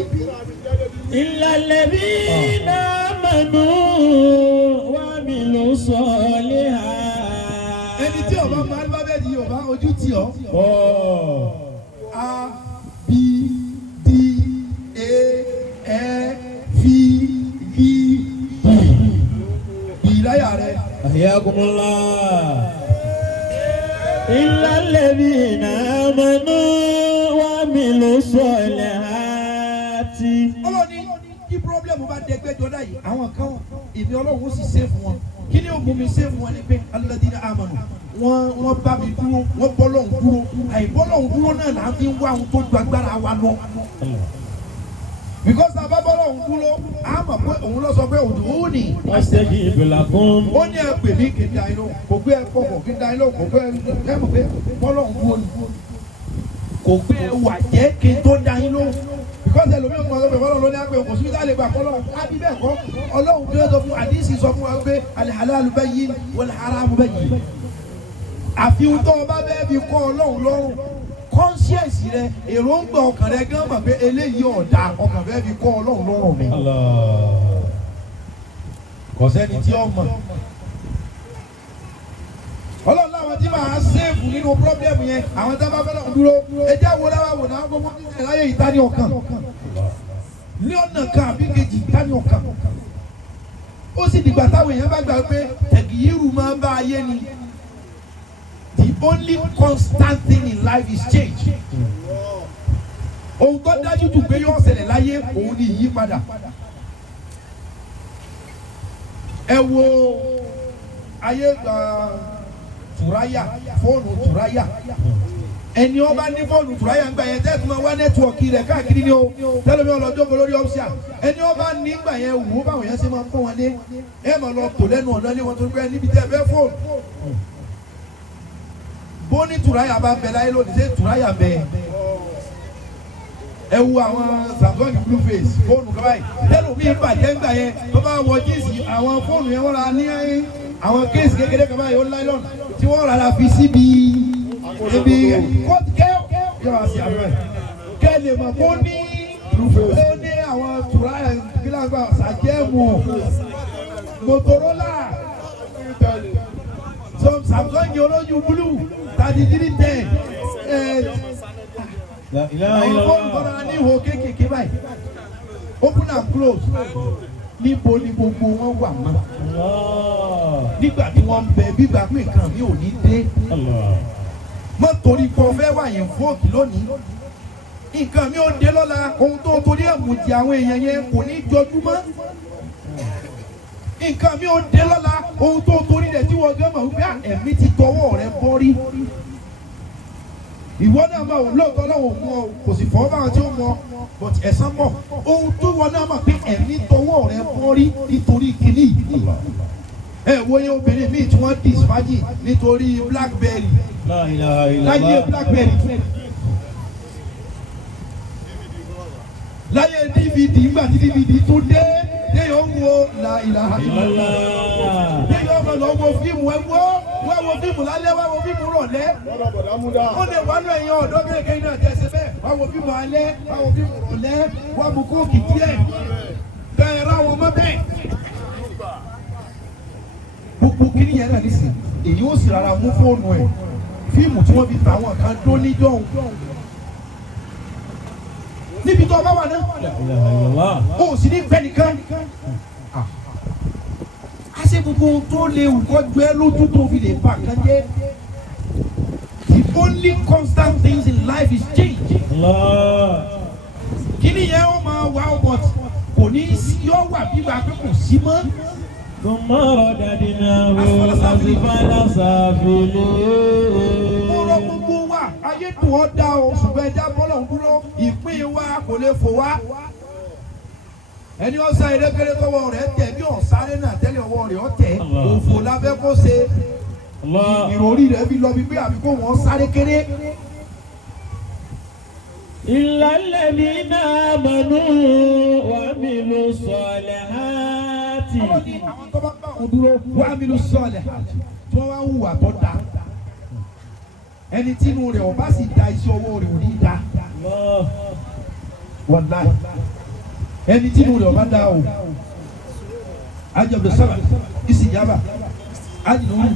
إلا الذين آمنوا وعملوا الصالحات. ẹni tí ọba máa ń bá bẹ́ẹ̀ di Yorùbá ojú tì ọ́. A B D A E V E B láyà rẹ. أحياكم الله. إلا الذين آمنوا وعملوا الصالحات. ọlọ́ni kí pírọ́blẹ́mù bá dẹgbẹ́ jọdá yìí àwọn kan ìní Ọlọ́run ó sì ṣe fún wọn kí ni ó mú mi ṣe fún wọn ni pé alladhina amanu wọ́n bá mi dúró wọ́n bọ́ lọ́hùn dúró àìbọ́lọ́hùn dúró náà là ń fi wá ohun tó ju agbára wa lọ. because àbá bọ́lọ́hùn dúró a mọ̀ pé òun lọ sọ pé ud'uni أستجيب لكم. ó ní ẹ pè mí kí n da inú kò gbé ẹ pọ̀ kí n da inú kò gbé ẹ mọ̀ pé bọ́lọ́hùn dúró ni kò gbé ẹ wà jẹ́ kí n tó da inú because ẹlòmíràn mọ̀ ọ́ pé bọ́lọ́hùn ló ní àpè kò síbi tá a lè gbà kọ́lọ́hùn á bí bẹ́ẹ̀ kọ́ Ọlọ́hun bí ó sọ fún àdìsí sọ fún wa pé al-halalu bayyin wal-haramu bayyin àfihàn tó o bá bẹ́ẹ̀ fi kọ́ Ọlọ́run lọ́rùn conscience rẹ èròǹgbà ọkàn rẹ gán mọ̀ pé eléyìí ọ̀dà ọkàn bẹ́ẹ̀ fi kọ́ Ọlọ́run lọ́rùn mi. kò sẹ́ni tí ó mọ̀ Ọlọ́run láwọn tí máa ṣéèfù nínú pírọ́blẹ́mù yẹn àwọn tí wọ́n bá fẹ́ràn dúró ẹjẹ́ wo dáwà wò náà gbogbo ní ìláyé ìta ní ọkàn ní ọ̀nà kan àbí kejì ìta ní ọkàn ó sì dìgbà táwọn èèyàn bá gbà pé ẹ̀gìyìrù máa ń bá ayé ni. The only constant thing in life is change. Ohun tó dájú jù pé yóò ṣẹlẹ̀ láyé òun ni ìyípadà. Ẹ wo ayé Tùráyà fóònù Tùráyà. Ẹni ọba ní fóònù Tùráyà ń gbà yẹn tẹ́tù máa wá nẹ́tíwọ̀kì rẹ̀ káàkiri ni o. Tẹ́lẹ̀mí ọlọ́jọ́ kò lórí ọ́fíà. Ẹni ọba ní gbà yẹn wò ó báwọn yẹn ṣe máa ń pọ́n wọn lé. Ẹ máa lọ tò lẹ́nu ọ̀nà lé wọn tó gbé níbi tẹ́ fẹ́ fóònù. Bó ní Tùráyà bá bẹ láyé lónìí ṣé Tùráyà bẹ ẹ wo àwọn Samsung Blueface fóònù kan báyìí tẹ́lẹ̀ mi bàjẹ́ ńgbà yẹn tó bá wọ jíìsì àwọn fóònù yẹn wọ́n ra ní àwọn kéèsì kékeré kan báyìí ó láìlọ́nù tí wọ́n rà fi síbi ibi kẹ́ yọ̀wá sí àbẹ̀ kẹ́ lè mọ̀ kó ní àwọn Tùráyà gíláàgbà sàjẹ́mù Motorola some Samsung olójú blue 3310 àwọn fóònù tọ́ra ní ihò kéékèèké báyìí open and close níbo ni gbogbo wọn wà mọ́ nígbà tí wọ́n ń bẹ bígbà pé nǹkan mi ò ní dé mọ́ torí pé ọ̀fẹ́ wà yẹn fóòkì lónìí nǹkan mi ò dé lọ́la ohun tó torí ẹ̀mùtì àwọn èèyàn yẹn kò ní jọjúmọ́ nǹkan mi ò dé lọ́la ohun tó torí rẹ̀ tí wọ́n gbé mọ̀ wípé ẹ̀mí ti tọwọ́ rẹ̀ bọ́ rí ìwọ náà máa wò lóòótọ́ náà wò mọ́ kò sì fọ́ báwọn tí ó mọ but ẹ̀san mọ̀ ohun tó wọ náà mọ̀ pé ẹ̀mí tọwọ́ rẹ̀ bọ́ rí nítorí kìíní ẹ wo yẹn obìnrin míì tí wọ́n disfaji nítorí blackberry láyé blackberry láyé DVD ńgbà tí DVD tó dé téèyàn ń wo la ilaha illallah téèyàn ń lọ wo fíìmù ẹ wo fíìmù lálẹ́ wá wo fíìmù rọ̀lẹ́ ó lè wá lọ ẹ̀yàn ọ̀dọ́ kéèké náà tẹ̀sẹ̀ bẹ́ẹ̀ wá wo fíìmù alẹ́ wá wo fíìmù rọ̀lẹ́ wá mú kóòkì díẹ̀ bẹ́ẹ̀ ra wọn mọ́ bẹ́ẹ̀. gbogbo kiri yẹn náà nísìn èyí ó sì rárá mú fóònù ẹ̀ fíìmù tí wọ́n fi ta àwọn kan dó níjọ́hún níbi tó bá wà náà ó sì ní pẹ́ nìkan a ṣe gbogbo tó lè kọjú ẹ lójú tó fi lè bá kan jẹ́ the only constant things in life is change kíni yẹn ó máa wá ọmọ kò ní yọ wà bíbá pé kò sí mọ́ ثم رددناه أسفل سافلين. Mo rọ gbogbo wa ayé dùn ọ́ dá o ṣùgbọ́n ẹja bọ́lọ̀ ń dúró ìpín wa kò lè fò wá. Ẹni ọ̀sá erékeré tọwọ́ rẹ̀ tẹ̀ bí ọ̀sáré náà tẹ́lẹ̀ ọwọ́ rẹ̀ ọ̀tẹ̀ òfò lábẹ́ kó ṣe. Ìròrí rẹ̀ fi lọ bí pé àbí kó wọ́n sáré kéré. إلا الذين آمنوا وعملوا الصالحات. Àwọn tó bá bá òun dúró wá mi ló sọ̀lẹ̀ tí wọ́n wá ń hùwà tó dáa. Ẹni tínú rẹ̀ ọba sì da iṣẹ́ ọwọ́ rẹ̀ ò ní da. Wàláhì. Ẹni tínú rẹ̀ ọba da o. Ajabẹ sábà ìsìyàbà àdìlórí.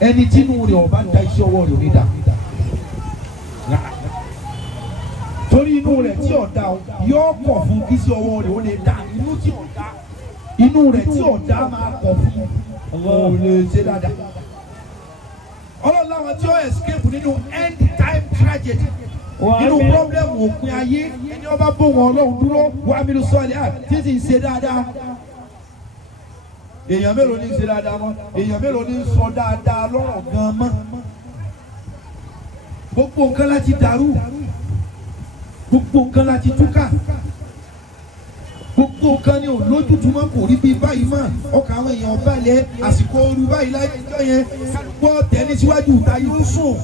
Ẹni tínú rẹ̀ ọba da iṣẹ́ ọwọ́ rẹ̀ ò ní da. Torí inú rẹ̀ tí ọ̀dà yóò kọ̀ fún kí iṣẹ́ ọwọ́ rẹ̀ ó lè da. Inú tí ọ̀dà inú rẹ̀ tí ọ̀dà máa kọ̀ fún ó lè ṣe dáadáa. Ọlọ́run láwọn tí ó escape nínú end time tragedy nínú problem òpin ayé ẹni ọba bó wọn Ọlọ́run dúró wà mí ló sọ̀lẹ̀ à títí ń ṣe dáadáa. Èèyàn mélòó ní ń ṣe dáadáa mọ́? Èèyàn mélòó ní ń sọ dáadáa lọ́rọ̀ gan-an mọ́? Gbogbo nǹkan láti dàrú. Gbogbo nǹkan láti túkà. Gbogbo nǹkan ni olójútùmọ̀ kò rí bí báyìí mọ́. Ọkàn àwọn èèyàn balẹ̀ àsìkò ooru báyìí lájọ́ yẹn. Gbọ́ tẹ̀lé síwájú ìta yóò sùn.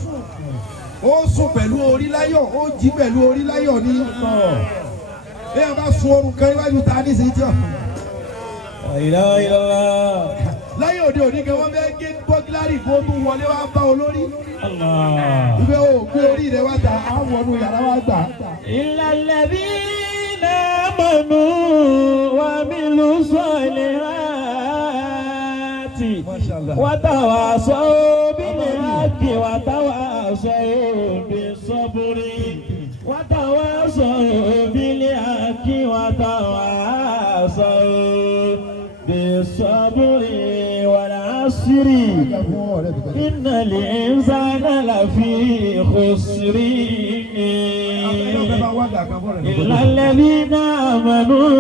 Ó sùn pẹ̀lú orí láyọ̀, ó jí pẹ̀lú orí láyọ̀ ni. Bí a bá sun oorun kan níwájú ìta ní ìsìn tí ọ̀. Láyé òde òní kan wọ́n fẹ́ gé bọ́gílárì kó tún wọlé wá bá olórí. Ìfẹ́ o gbé orí rẹ̀ wá ta, á wọnú yàrá wá gbà. إلا الذين آمنوا وعملوا الصالحات وتواصوا بالحق وتواصوا بالصبر وتواصوا بالحق وتواصوا بالصبر والعصر إن الإنسان لفي خسر إلا الذين آمنوا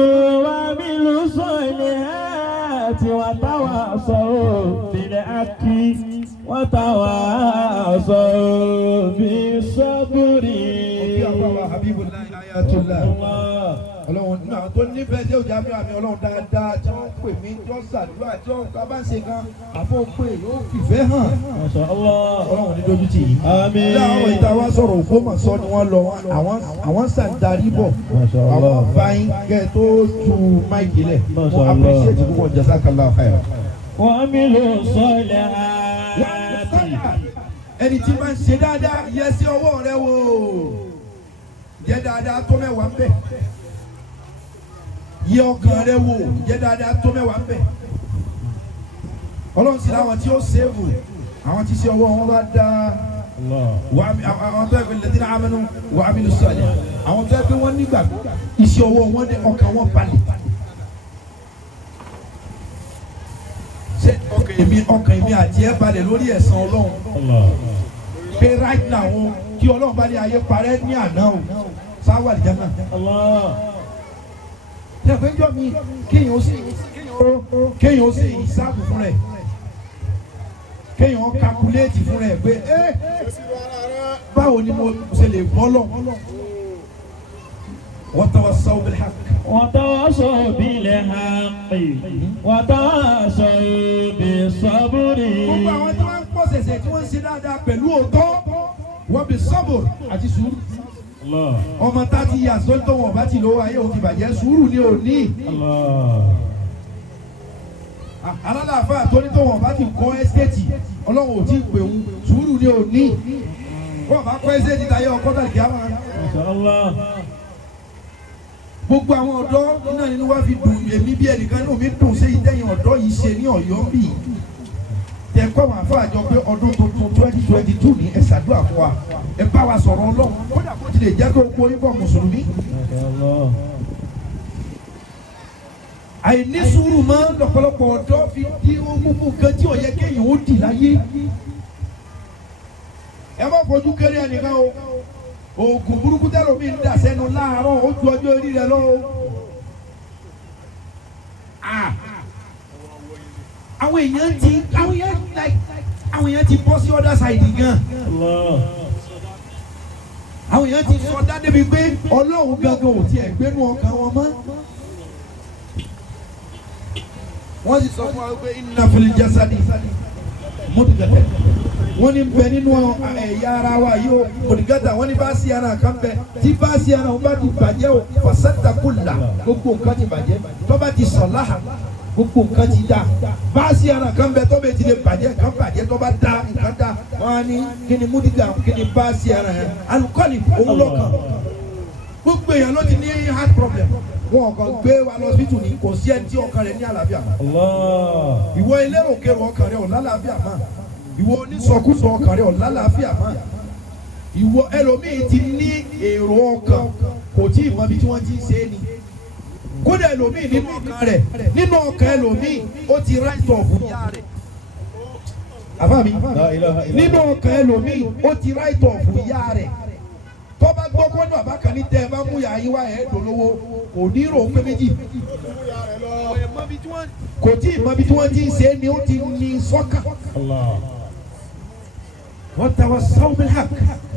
وعملوا الصالحات وتواصوا بالحق وتواصوا بالصبر. Ọlọ́run náà tó nífẹ̀ẹ́ tí ó jà mí àmì Ọlọ́run dáadáa tí wọ́n pè mí tí wọ́n ṣàdúrà tí wọ́n bá ń ṣe kan àfọ̀ pé yóò fìfẹ́ hàn. Ọlọ́run ní dójú tì í. Àmín. Ní àwọn ìta wá sọ̀rọ̀ Ògbómọ̀ṣọ́ ni wọ́n lọ àwọn sàǹdarí bọ̀ àwọn báyìí kẹ́ tó ju máìkì lẹ̀ mo appreciate gbogbo jazakallahu khairan. Wọ́n mi lò sọ́lẹ̀ àti. Ẹni tí máa ń ṣe dáadáa yẹ sí ọwọ́ rẹ wò jẹ́ dáadáa tó mẹ́wàá ń bẹ̀. Yẹ ọkàn rẹ wò jẹ́ dáadáa tó mẹ́wàá ń bẹ̀. Ọlọ́run sì láwọn tí ó sèvù àwọn tí ṣe ọwọ́ wọn bá dá àwọn tó ẹgbẹ́ lẹ́tí náà amẹ́nu wà á mílò sọ̀lẹ̀ àwọn tó ẹgbẹ́ wọn nígbà iṣẹ́ ọwọ́ wọn dé ọkàn wọn balẹ̀. Ṣé ọkàn èmi àti ẹ balẹ̀ lórí ẹ̀san Ọlọ́run? Pé right now kí Ọlọ́run bá lé ayé parẹ́ ní àná o sáwà lìjà náà. Ṣé jọ́ mi kéèyàn ó ṣe ìsáàbù fún rẹ̀ kéèyàn kakuléètì fún rẹ̀ pé báwo ni mo ṣe lè bọ́ lọ. وتواصوا بالحق وتواصوا بالحق وتواصوا بالصبر. Gbogbo àwọn tí wọ́n ń pọ̀ ṣẹ̀ṣẹ̀ tí wọ́n ń ṣe dáadáa pẹ̀lú òótọ́ wọ́n bí sọ́bùr àti sùúrù. Ọmọ 30 years tó ń tọ́ wọn bá ti lówó ayé òun ti bàjẹ́ sùúrù ní òní. Alálàáfà tó ní tó wọn bá ti kọ́ ẹ́stéètì Ọlọ́run ò tí ì pè òun sùúrù ní òní. Wọ́n bá kọ́ ẹ́stéètì táyé ọkọ́ tàbí kí á máa. Gbogbo àwọn ọ̀dọ́ náà nínú wá fi dùn èmi bí ẹnìkan náà mi dùn sí ìdẹ́yìn ọ̀dọ́ yìí ṣe ní Ọ̀yọ́ bì í. Tẹ̀kọ́ àwọn àfáàjọ pé ọdún tuntun 2022 ní ẹ ṣàdúrà fún wa ẹ bá wa sọ̀rọ̀ Ọlọ́run kódà kó ti lè jẹ́ pé owó oníbọ̀ mùsùlùmí. Àìní sùúrù máa ń lọ́pọ̀lọpọ̀ ọ̀dọ́ fi di gbogbo nǹkan tí ó yẹ kéèyàn ó dì láyé. Ẹ má fojú kéré ẹnìkan o. Oògùn burúkú tẹ́lọ̀ mi ń dà sẹ́nu láàárọ̀ ó ju ọjọ́ orí rẹ lọ. àwọn èèyàn ti bọ́ sí other side gan. àwọn èèyàn ti sọ dáadé bíi pé ọlọ́run gangan ò tiẹ̀ gbénú ọkàn wọn mọ́. wọ́n sì sọ fún wa pé inna fil jasadi mudghatan wọ́n ní bẹ nínú ẹ̀yà ara wa yìí o mudghatan wọ́n ní bá sí ara kan bẹ tí bá sí ara wọn bá ti bàjẹ́ o fasada kulla gbogbo nǹkan ti bàjẹ́ tó bá ti salaha gbogbo nǹkan ti dá bá sí ara kan bẹ tó bẹ ti lè bàjẹ́ kan bàjẹ́ tó bá dá nǹkan dá wọ́n á ní kí ni mudghatan kí ni bá sí ara yẹn alukọ́lì òun lọ́kàn gbogbo èèyàn ló ti ní heart problem wọn kàn gbé wa lọ síbítù ní kò sí ẹni tí ọkàn rẹ ní àlàáfíà mọ́. ìwọ ilé òkèrò ọkàn rẹ ò lálàáfíà mọ́ ìwọ onísọkúsọ ọkàn rẹ ò lálàáfíà mọ́ ìwọ ẹlòmíì ti ní èrò ọkàn kò tí ì mọ ibi tí wọ́n ti ń ṣe é ni kódà ẹlòmíì nínú ọkàn rẹ nínú ọkàn ẹlòmíì ó ti right off ìyá rẹ àbá mi nínú ọkàn ẹlòmíì ó ti right off ìyá rẹ tó bá gbọ́ kó ní bàbá kan ní tẹ́ ẹ bá mú ya yín wá ẹ̀ dolówó kò ní rò ó pé méjì kò tí ì mọ ibi tí wọ́n ti ń ṣe é ni ó ti ní sọ́kà. وتواصوا بالحق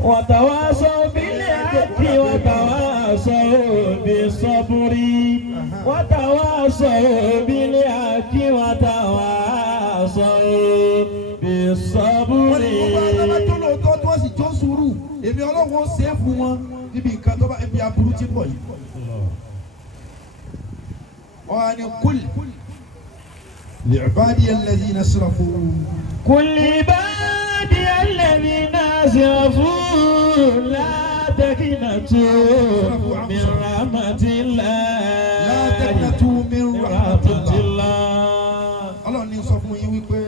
وتواصوا بالحق وتواصوا بالصبر وتواصوا بالحق وتواصوا بالصبر. èmi ọlọ́wọ́ ṣe é fún wọn níbi nǹkan tó bá ẹbí aburú ti bọ̀ yìí. wọ́n ní kúlì li'ibadi alladhina asrafu. kúlì ibadi alladhina asrafu la taqnatu min rahmatillah. la taqnatu min rahmatillah. ọlọ́run ní sọ fún yín wípé.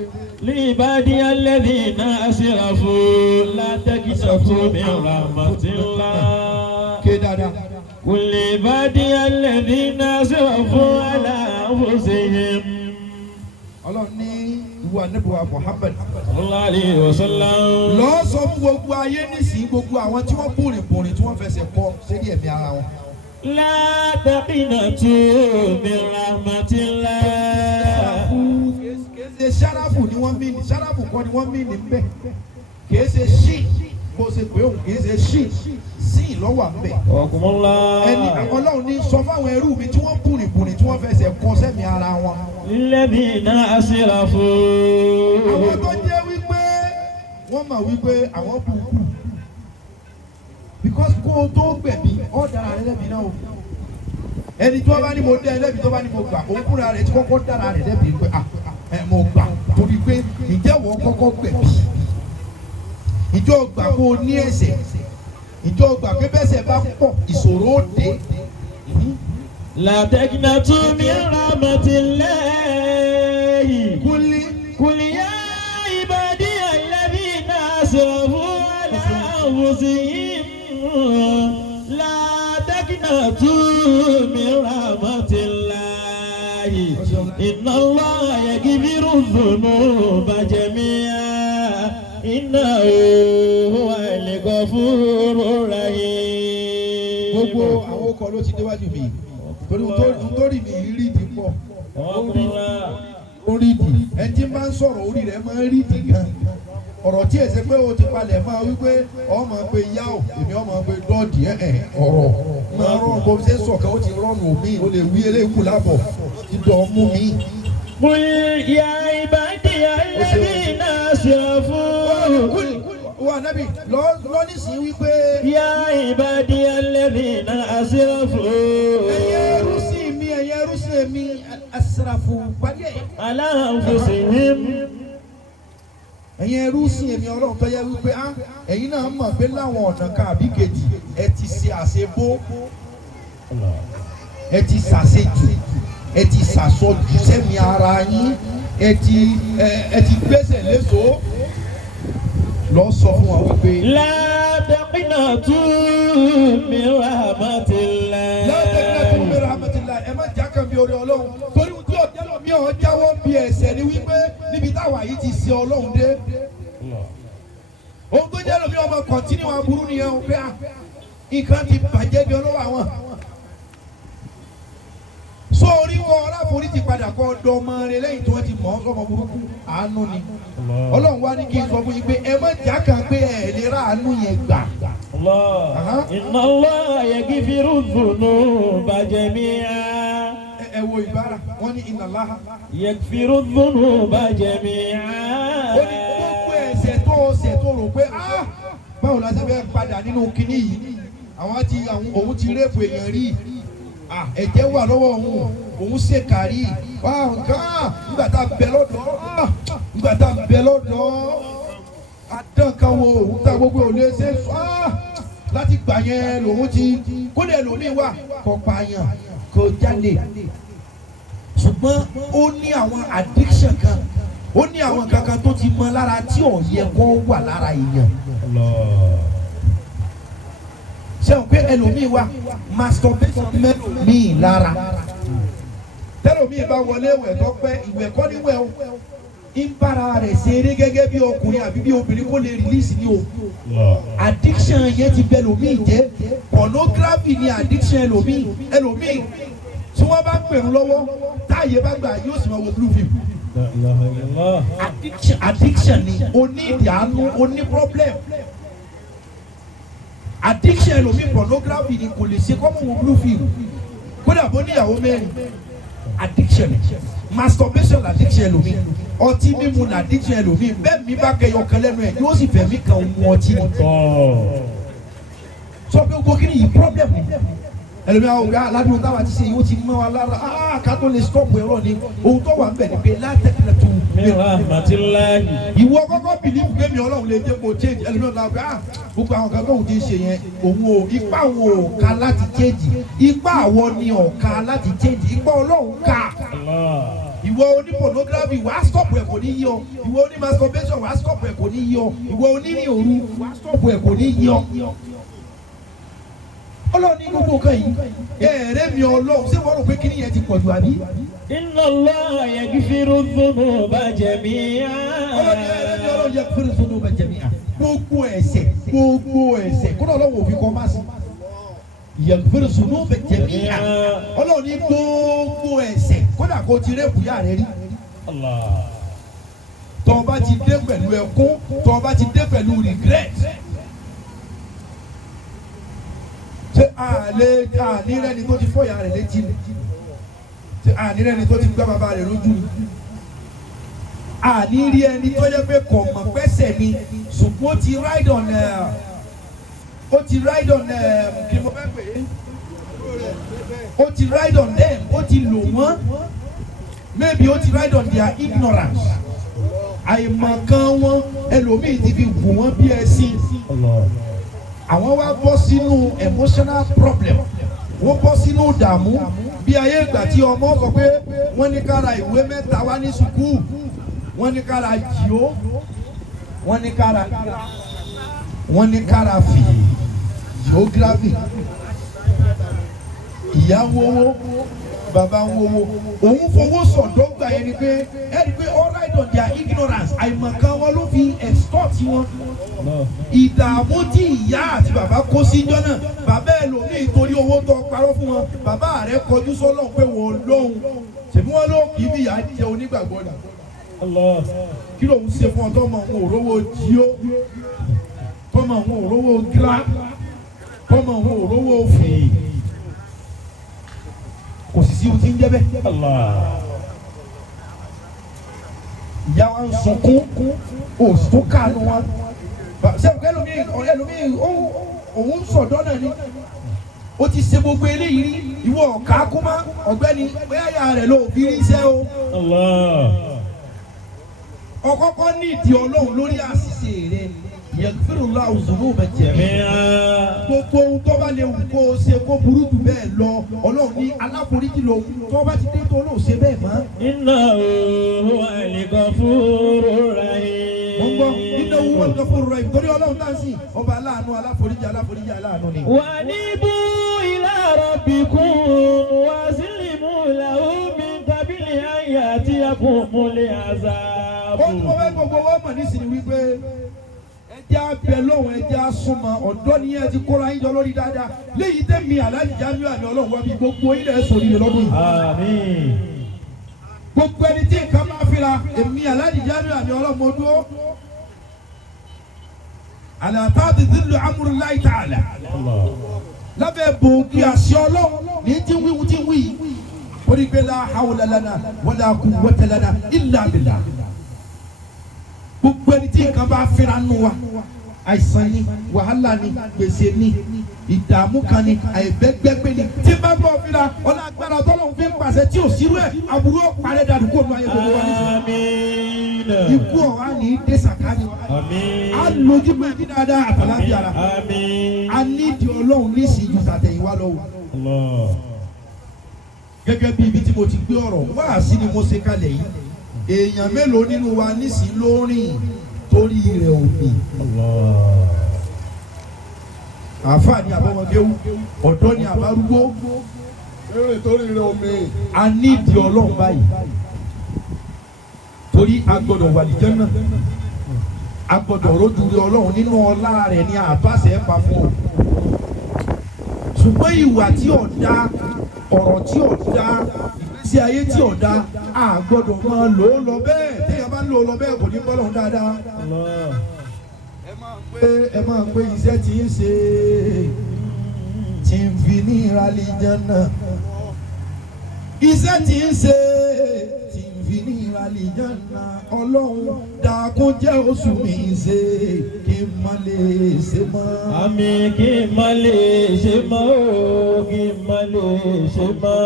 لعبادي الذين أسرفوا لا تقنطوا من رحمة الله قل لعبادي الذين أسرفوا على أنفسهم Ọlọ́run ní ìwà níbuwa Muhammad sallallahu alayhi wa sallam. lọ sọ fún gbogbo ayé nísìnyí gbogbo àwọn tí wọ́n bùrìbùrì tí wọ́n fẹsẹ̀ kọ sérí ẹ̀mí ara wọn. لا تقنطوا من رحمة الله. ṣe ṣáráfù ni wọ́n mí ní ṣáráfù kọ́ ni wọ́n mí ní bẹ́ẹ̀ kìí ṣe ṣí bó ṣe pé òun kìí ṣe ṣí sí lọ́wọ́ àbẹ̀. ọkùnrinlá. ẹni Ọlọ́run ní sọ fáwọn ẹrú mi tí wọ́n bùrìbùrì tí wọ́n fẹsẹ̀ kọ sẹ́mi ara wọn. lilladhina asrafu. àwọn tó jẹ́ wípé wọ́n mọ̀ wípé àwọn kúkú because kó o tó gbẹ̀mí ọ̀ dára rẹ lẹ́bi náà o ẹni tí wọ́n bá ní mo dẹ́ ẹlẹ́bi tó bá ní mo gbà òun kúra rẹ̀ tí kọ́kọ́ dára rẹ̀ lẹ́bi pé mo gbà torí pé ìjẹ́ wọ́n kọ́kọ́ gbẹ̀bí ìjọ gbà kó o ní ẹ̀ṣẹ̀ ìjọ gbà pé bẹ́sẹ̀ bá pọ̀ ìṣòro ó dé. La taqnatu min rahmatillahi. Qul ya ibadiya alladhina asrafu ala anfusihim la taqnatu min rahmatillahi. Inna Allaha yaghfiru dhunuba jami'an innahu huwal ghafurur rahim. Gbogbo àwọn ọkọ̀ ló ti déwájú mi torí mi rí di pọ̀ orí di ẹni tí máa ń sọ̀rọ̀ orí rẹ̀ máa ń rí di gan ọ̀rọ̀ tí èsè pé o ti palẹ̀ máa wípé ọmọ pé yá o èmi ọmọ pé dọ́ọ̀dì ọ̀rọ̀ máa rọrùn bó ṣe sọ̀kan ó ti rọrùn mi ó lè wí eléyìí lábọ̀ ti dọ̀ mú mi. Qul ya ibadiya alladhina asrafu. Wa Nabi lọ nísìnyí wípé. Ya ibadiya alladhina asrafu. Ẹ̀yẹ rúsì mi asrafu pàdé. Ala anfusihim. Ẹ̀yẹ rúsì mi Ọlọ́run tó yẹ wípé ẹ̀yin náà mọ̀ pé láwọn ọ̀nà kan àbí kejì ẹ ti ṣe àṣebó ẹ ti ṣàṣejù ẹ ti ṣàṣọjù sẹ́mi ara yín ẹ ti gbẹ́sẹ̀ léṣo lọ sọ fún wa wípé. La taqnatu min rahmatillah. La taqnatu min rahmatillah ẹ má jà kan bí orí Ọlọ́run torí tí ọ̀jẹ̀ lọ mí ọ̀ jáwọ́ bí ẹ̀ṣẹ̀ ni wípé níbi táwa yìí ti ṣe Ọlọ́run dé. ohun tó jẹ́ lómi ọmọ kọ̀ntínú aburú nìyẹn o pé nǹkan ti bàjẹ́ bí ọlọ́wọ́ àwọn. sórí kọ́ aláforíjì padà kọ́ ọ̀dọ́ ọmọ rẹ lẹ́yìn tí wọ́n ti mọ̀ ọ́ sọ́mọ burúkú àánú ni ọlọ́run wá ní kí n sọ fún yín pé ẹ má jà kàn pé ẹ lè ra àánú yẹn gbà. Inna Allah yaghfiru dhunuba jami'a. ẹ wo ìbára wọn ní inna Allah yaghfiru dhunuba jami'a. ó ní gbogbo ẹ̀ṣẹ̀ tó ṣẹ̀ tó rò pé báwo la ṣe fẹ́ padà nínú kinní yìí òun ti rẹ́pù èèyàn rí ẹ̀jẹ̀ wà lọ́wọ́ òun ṣe kárí nǹkan nígbà tá a bẹ lọ́dọ̀ adánkanwo òun tá gbogbo ò lè ṣe láti gbà yẹn lòun ti kódé lòmíì wà kó pààyàn kó jalè ṣùgbọ́n ó ní àwọn addiction kan ó ní àwọn kankan tó ti mọ lára tí ò yẹ kó wà lára èèyàn. ṣé o pé ẹlòmíì wà masturbation mẹ́lòmíì lára tẹ́lòmíì bá wọlé ìwẹ̀ tó pẹ́ ìwẹ̀ kọ́ níwẹ̀ o ń bára rẹ̀ ṣeré gẹ́gẹ́ bí ọkùnrin àbí bí obìnrin kó lè release ní o addiction yẹn ti bẹ ẹlòmíì jẹ́ pornography ni addiction ẹlòmíì tí wọ́n bá pèrún lọ́wọ́ táyé bá gbà yóò sì máa wo blue film. addiction ni o ní ìdààmú o ní problem addiction ẹlòmíì pornography ni kò lè ṣe kọ́ mọ̀ wo blue film kódà bó níyàwó mẹ́rin addiction masturbation addiction ẹlòmíì ọtí mímu na addiction ẹlòmíì bẹ́ẹ̀ mi bá kẹyọ kan lẹ́nu ẹ̀ yóò sì fẹ̀mí kan mu ọtí ni. sọ pé gbogbo kí ni yìí problem ni ẹlòmíì àwọn ọ̀gá aládùn táwa ti ṣe yìí ó ti mọ́ wa lára ká tó lè stop ẹ̀rọ ni ohun tó wà ń bẹ̀ ni pé látẹ̀kẹ̀lẹ̀ tó. ìwọ kọ́kọ́ bìlífù pé mi ọlọ́run lè dé kó change ẹlòmíì ọ̀gá ọ̀gá gbogbo àwọn kan tóun ti ṣe yẹn òun ò ipá òun ò ká láti change ipá àwọn ni ò ká láti change ipá ọlọ́run ká. ìwọ oní pornography wàá stop ẹ̀ kò ní yí ọ ìwọ oní masturbation wàá stop ẹ̀ kò ní yí ọ ìwọ onírìn òru wàá stop ẹ̀ kò ní yí ọ. ọlọ́run ní gbogbo nǹkan yìí ẹ̀ẹ́rẹ́ mi ọlọ́run ṣé wọ́n rò pé kíní yẹn ti pọ̀ jù àbí. Inna Allah yaghfiru dhunuba jami'a. ọlọ́run ní ẹ̀ẹ́rẹ́ mi ọlọ́run yaghfiru dhunuba jami'a. gbogbo ẹ̀ṣẹ̀ kó náà ọlọ́run òfin kọ́ máa sí. yaghfiru dhunuba jami'a. ọlọ́run ní gbogbo ẹ̀ṣẹ̀ kódà kó ti rẹ́ bùyà rẹ rí. tọ́ ọ bá ti dé pẹ̀lú ẹkún tọ́ ọ bá ti dé pẹ̀lú regret. ṣé ànírẹ́ni tó ti fọ́yà rẹ̀ létí ni ṣé ànírẹ́ni tó ti gbá bàbá rẹ̀ lójú ni àníri ẹni tó yẹ pé kò mọ̀ pẹ́sẹ̀ ni ṣùgbọ́n ó ti ride on kí mo fẹ́ pè é ó ti ride on them ó ti lò wọ́n maybe ó ti ride on their ignorance àìmọ̀kan wọn ẹlòmíì ti fi gùn wọ́n bí ẹṣin àwọn wá bọ́ sínú emotional problem wọ́n bọ́ sínú ìdààmú bí ayé ìgbà tí ọmọ sọ pé wọ́n ní ká ra ìwé mẹ́ta wá ní sùkúù wọ́n ní ká ra jìó wọ́n ní ká ra fì geography ìyá wowó bàbá wowó òun fowó sọ̀dọ̀ gbà yẹn ni pé all right on their ignorance àìmọ̀kan wọn ló fi extort wọn ìdààmú tí ìyá àti bàbá kó síjọ́ náà bàbá ẹ̀ lòmíì torí owó tó parọ́ fún wọn bàbá rẹ̀ kọjú sọ́lọ́ pé wọ́n lóhùn ṣèbí wọn ló kì í bí ìyá jẹ onígbàgbọ́ ni kí ló ń ṣe fún ọ tọmọ òun òróró jíó tọmọ òun òróró gíra tọmọ òun òróró fìyì kò sì sí ohun tí ń jẹ́ bẹ́ẹ̀. ìyá wa ń sunkún òsì tó kànú wa sẹ́wọ̀n ẹlòmíì òun sọ̀dọ́ náà ni ó ti ṣe gbogbo eléyìí rí ìwọ ọ̀ka kúmá ọ̀gbẹ́ni bóyá ìyá rẹ̀ ló fi rí iṣẹ́ o. ọ̀kọ́kọ́ ní ìdí ọlọ́run lórí àṣìṣe rẹ̀ yaghfirullahu dhunuba jami'a. gbogbo ohun tó bá lè wù kó o ṣe kó burú jù bẹ́ẹ̀ lọ ọlọ́run ní aláforíjì lò tó bá ti dé tó lò ṣe bẹ́ẹ̀ mọ́. Innahu huwal ghafurur rahim. mo ń gbọ́ innahu huwal ghafurur rahim torí ọlọ́run náà sì ọba aláàánú aláforíjì aláàánú ni. wa anibu ila rabbikum waslimu lahu min qabli an ya'tiyakumul azab. ó ní mo fẹ́ gbogbo wọ́n mọ̀ nísìnyí wípé ẹ ẹjẹ́ abẹ lọ́wọ́ ẹjẹ́ asúnmọ́ ọ̀dọ́ ni ẹ ti kóra yín jọ lórí dáadáa léyìí tẹ̀mí Alhaji Jamiu àmì ọlọ́run wá bí gbogbo ilẹ̀ sọ̀rọ̀ yìí lọ́dún yìí. Àmín. Gbogbo ẹni tí nǹkan máa fira èmi Alhaji Jamiu àmì ọlọ́run mo dúró. Àlàtàdì dìlù amúrúláì tààlà. Lábẹ́ bòókì àṣẹ ọlọ́run ní tí wíwú tí wí. Orí gbé la hawla lana wala quwwata lana illa billah. Gbogbo ẹni tí nǹkan bá fira nù wa àìsàn ni wàhálà ni gbèsè ni ìdààmú kan ni àìbẹ́gbẹ́gbẹ́ ni tí bá bọ̀ fira ọ̀nà agbára tọ́lọ̀ fi ń pàṣẹ tí ò sírú ẹ̀ àbúrò parẹ́ dàdú kó nu ayé gbogbo wa nísìnyí. Ikú ọ̀hán ní dẹ́sàkánì wa. A lójú pé kí dáadáa àtàlábí ara. A nídìí ọlọ́run nísìnyí tàtẹ̀yìnwá lọ́wọ́. Gẹ́gẹ́ bí ibi tí mo ti gbé ọ̀rọ̀ wáàsí ni mo ṣe kalẹ̀ yìí. Èèyàn mélòó nínú wa nísìnyí ló rìn torí rẹ̀ òbí. Àfáà ni àbọ̀mọ̀géwú, ọ̀dọ́ ni àbárúgbó. Eré torí rẹ̀ omi. A nídìí ọlọ́run báyìí. Torí a gbọ́dọ̀ wà ní Jánnà. A gbọ́dọ̀ rójú rí ọlọ́run nínú ọlá rẹ̀ ní àbáṣe pa fún ọ. Ṣùgbọ́n ìwà tí ò dá, ọ̀rọ̀ tí ò dá, ìgbésí ayé tí ò dá, a gbọ́dọ̀ máa lò ó lọ bẹ́ẹ̀. Téèyàn bá ń lò ó lọ bẹ́ẹ̀ kò ní bọ́ lọ́hùn dáadáa. Ẹ máa pé iṣẹ́ tí ń ṣe tí ń fi ní ìràlì Jánnà. Iṣẹ́ tí ń ṣe tí ń fi ní ìràlì Jánnà. Ọlọ́run dákun jẹ́ oṣù mi ṣe kí n má lè ṣe mọ́. Àmín, kí n má lè ṣe mọ́ o, kí n má lè ṣe mọ́.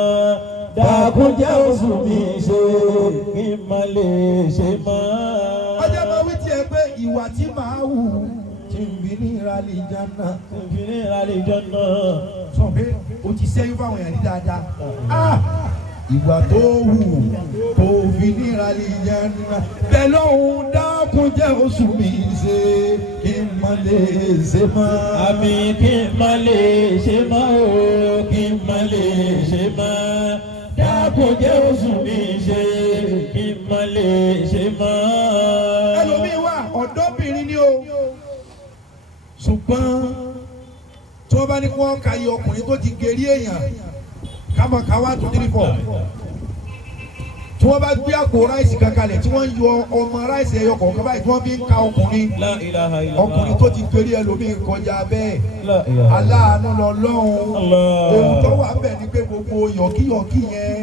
Dákun jẹ́ oṣù mi ṣe kí n má lè ṣe mọ́. Ọjọ́ máa wí tiẹ̀ pé ìwà tí màá wù tí ń fi ní ìràlì Jánnà. Tí ń fi ní ìràlì Jánnà. Sọ pé o ti ṣẹ́yún fáwọn èèyàn ní dáadáa. Ìwà tó wù tó fi ní ìràlì Jánnà. Bẹ́ẹ̀ lóhun dákun jẹ́ oṣù mi ṣe kí n má lè ṣe mọ́. Àmín, kí n má lè ṣe mọ́ o, kí n má lè ṣe mọ́. Dákun jẹ́ oṣù mi ṣe kí n má lè ṣe mọ́. Ẹlòmíì wà ọ̀dọ́bìnrin ni o. Ṣùgbọ́n tí wọ́n bá ní kí wọ́n ka iye ọkùnrin tó ti gerí èèyàn kámọ̀ ká 1 2 3 4. Tí wọ́n bá gbé àpò ráìsì kankanlẹ̀ tí wọ́n ń yọ ọmọ ráìsì ẹyọ kọ̀ọ̀kan báyìí tí wọ́n fi ń ka ọkùnrin. La ilaha illallah. Ọkùnrin tó ti gerí ẹlòmíì kọjá bẹ́ẹ̀. Aláàánú lọ́lọ́run. Ohun tó wà bẹ̀ ni pé gbogbo yọ̀kíyọ̀kí yẹn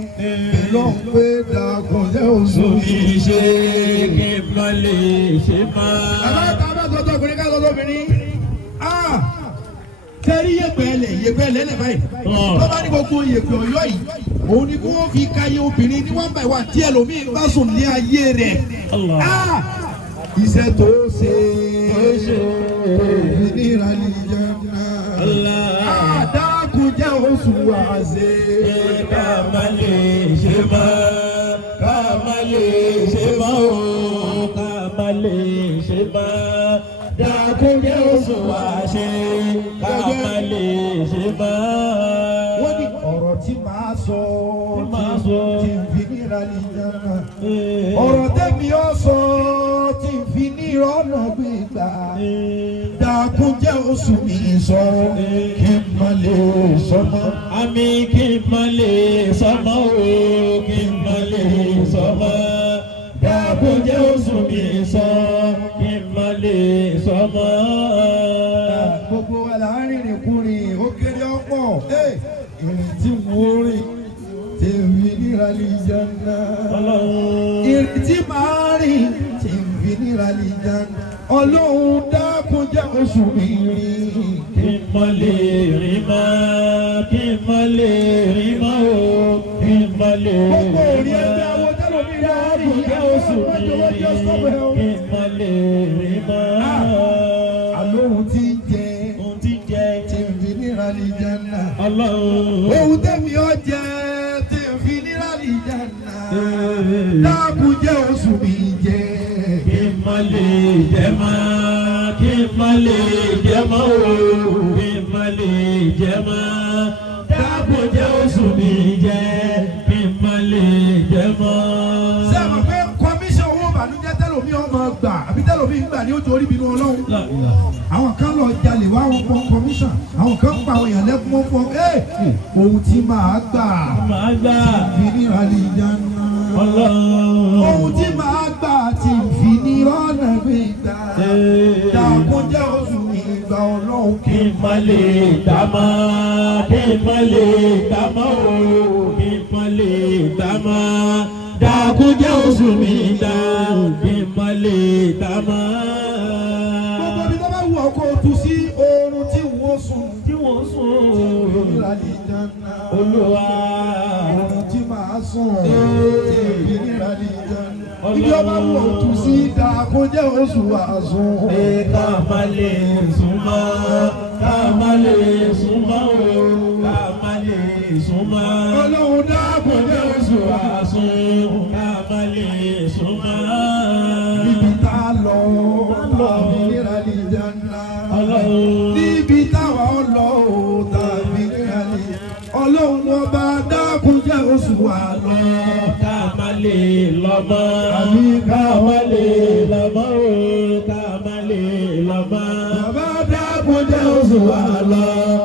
lọ́hùn pé dàgùn jẹ́ oṣù mi ṣe kí n má lè ṣe mọ́. Bàbá tọ́tọ́ ọkùnrin ká tọ́tọ́ obìnrin. Kẹ́rí yẹ̀pẹ̀ ẹlẹ̀ báyìí. Tó bá ní gbogbo yẹ̀pẹ̀ Ọ̀yọ́ yìí, òun ni kí wọ́n fi káyé obìnrin ní 1 by 1 tí ẹlòmíì bá sùn ní ayé rẹ̀. Iṣẹ́ tó ṣe òfin ní ìràlì Jánnà. Dákun jẹ́ oṣù àṣẹ. Ká má lè ṣe mọ́, ká má lè ṣe mọ́ o, ká má lè ṣe mọ́. Dákun jẹ́ oṣù àṣẹ, ká má lè ṣe mọ́. Wọ́n ní ọ̀rọ̀ tí màá sọ tí ń fi ní ìràlì Jánnà. Ọ̀rọ̀ tẹ́mi ó sọ tí ń fi ní ìrọ̀nà gbígbà. Dákun jẹ́ oṣù mi sọ kí n má lè sọmọ. Àmín, kí n má lè sọmọ o, kí n má lè sọmọ. Dákun jẹ́ oṣù mi sọ kí n má lè sọmọ. Gbogbo wa là ń rìnrìn kúrin ó kéré ọ̀pọ̀. Ìrìn tí mo rìn tí ń fi ní ìràlì Jánnà. Ìrìn tí màá rìn tí ń fi ní ìràlì Jánnà. Ọlọ́run dákun jẹ́ oṣù mi rìn. Kí n má lè rìn mọ́, kí n má lè rìn mọ́ o, kí n má lè rìn mọ́. Gbogbo orí ẹgbẹ́ àwọn tẹ́lómi rẹ̀ rí jẹ́ oṣù mi rìn, kí n má lè rìn mọ́. Àlóhun tí ń jẹ tí ń fi ní ìràlì Jánnà. Ọlọ́run. Ohun tẹ́mi ó jẹ tí ń fi ní ìràlì Jánnà. Dákun jẹ́ oṣù mi jẹ. Kí n má lè jẹ mọ́, kí n má lè jẹ mọ́ o, kí n má lè jẹ mọ́. Dákun jẹ́ oṣù mi jẹ, kí n má lè jẹ mọ́. Ṣé ẹ mọ̀ pé kọmíṣọ̀ owó ìbànújẹ́ tẹ́lómi ọmọ gbà àbí tẹ́lómi ń gbà ní ojú orí bínú ọlọ́run àwọn kan lọ jalè wá wọn fọ commission àwọn kan pa àwọn èèyàn lẹ́kún wọn fọ ohun tí màá gbà fi ní ìrànlẹ́ ìjánu ohun tí màá gbà ti fi ní ọ̀nà gbígbà dàkún jẹ́ oṣù ìgbà ọlọ́run kí n má lè dá mọ́ kí n má lè dá mọ́ o kí n má lè dá mọ́ dàkún jẹ́ oṣù mi dá kí n má lè dá mọ́. gbogbo ibi tó bá wù ọ́ kó o tu sí oorun tí wọ́n sùn ìrànlẹ́ ìjánu Olúwa oorun tí màá sùn ìrànlẹ́ ìjánu ibi ọba wù ọ́ tu sí dàkún jẹ́ oṣù àsùn. ká má lè súnmọ́ ká má lè súnmọ́ o ká má lè súnmọ́. ọlọ́run dákun jẹ́ oṣù àsùn ká má lè súnmọ́. níbi tá a lọ ìrànlẹ́ ìjánu níbi táwa lọ tàbí ìrànlẹ́ ọlọ́run ọba dákun jẹ́ oṣù àlọ́. ká má lè lọ mọ́ ká má lè lọ mọ́ o ká má lè lọ mọ́. bàbá dákun jẹ́ oṣù àlọ́.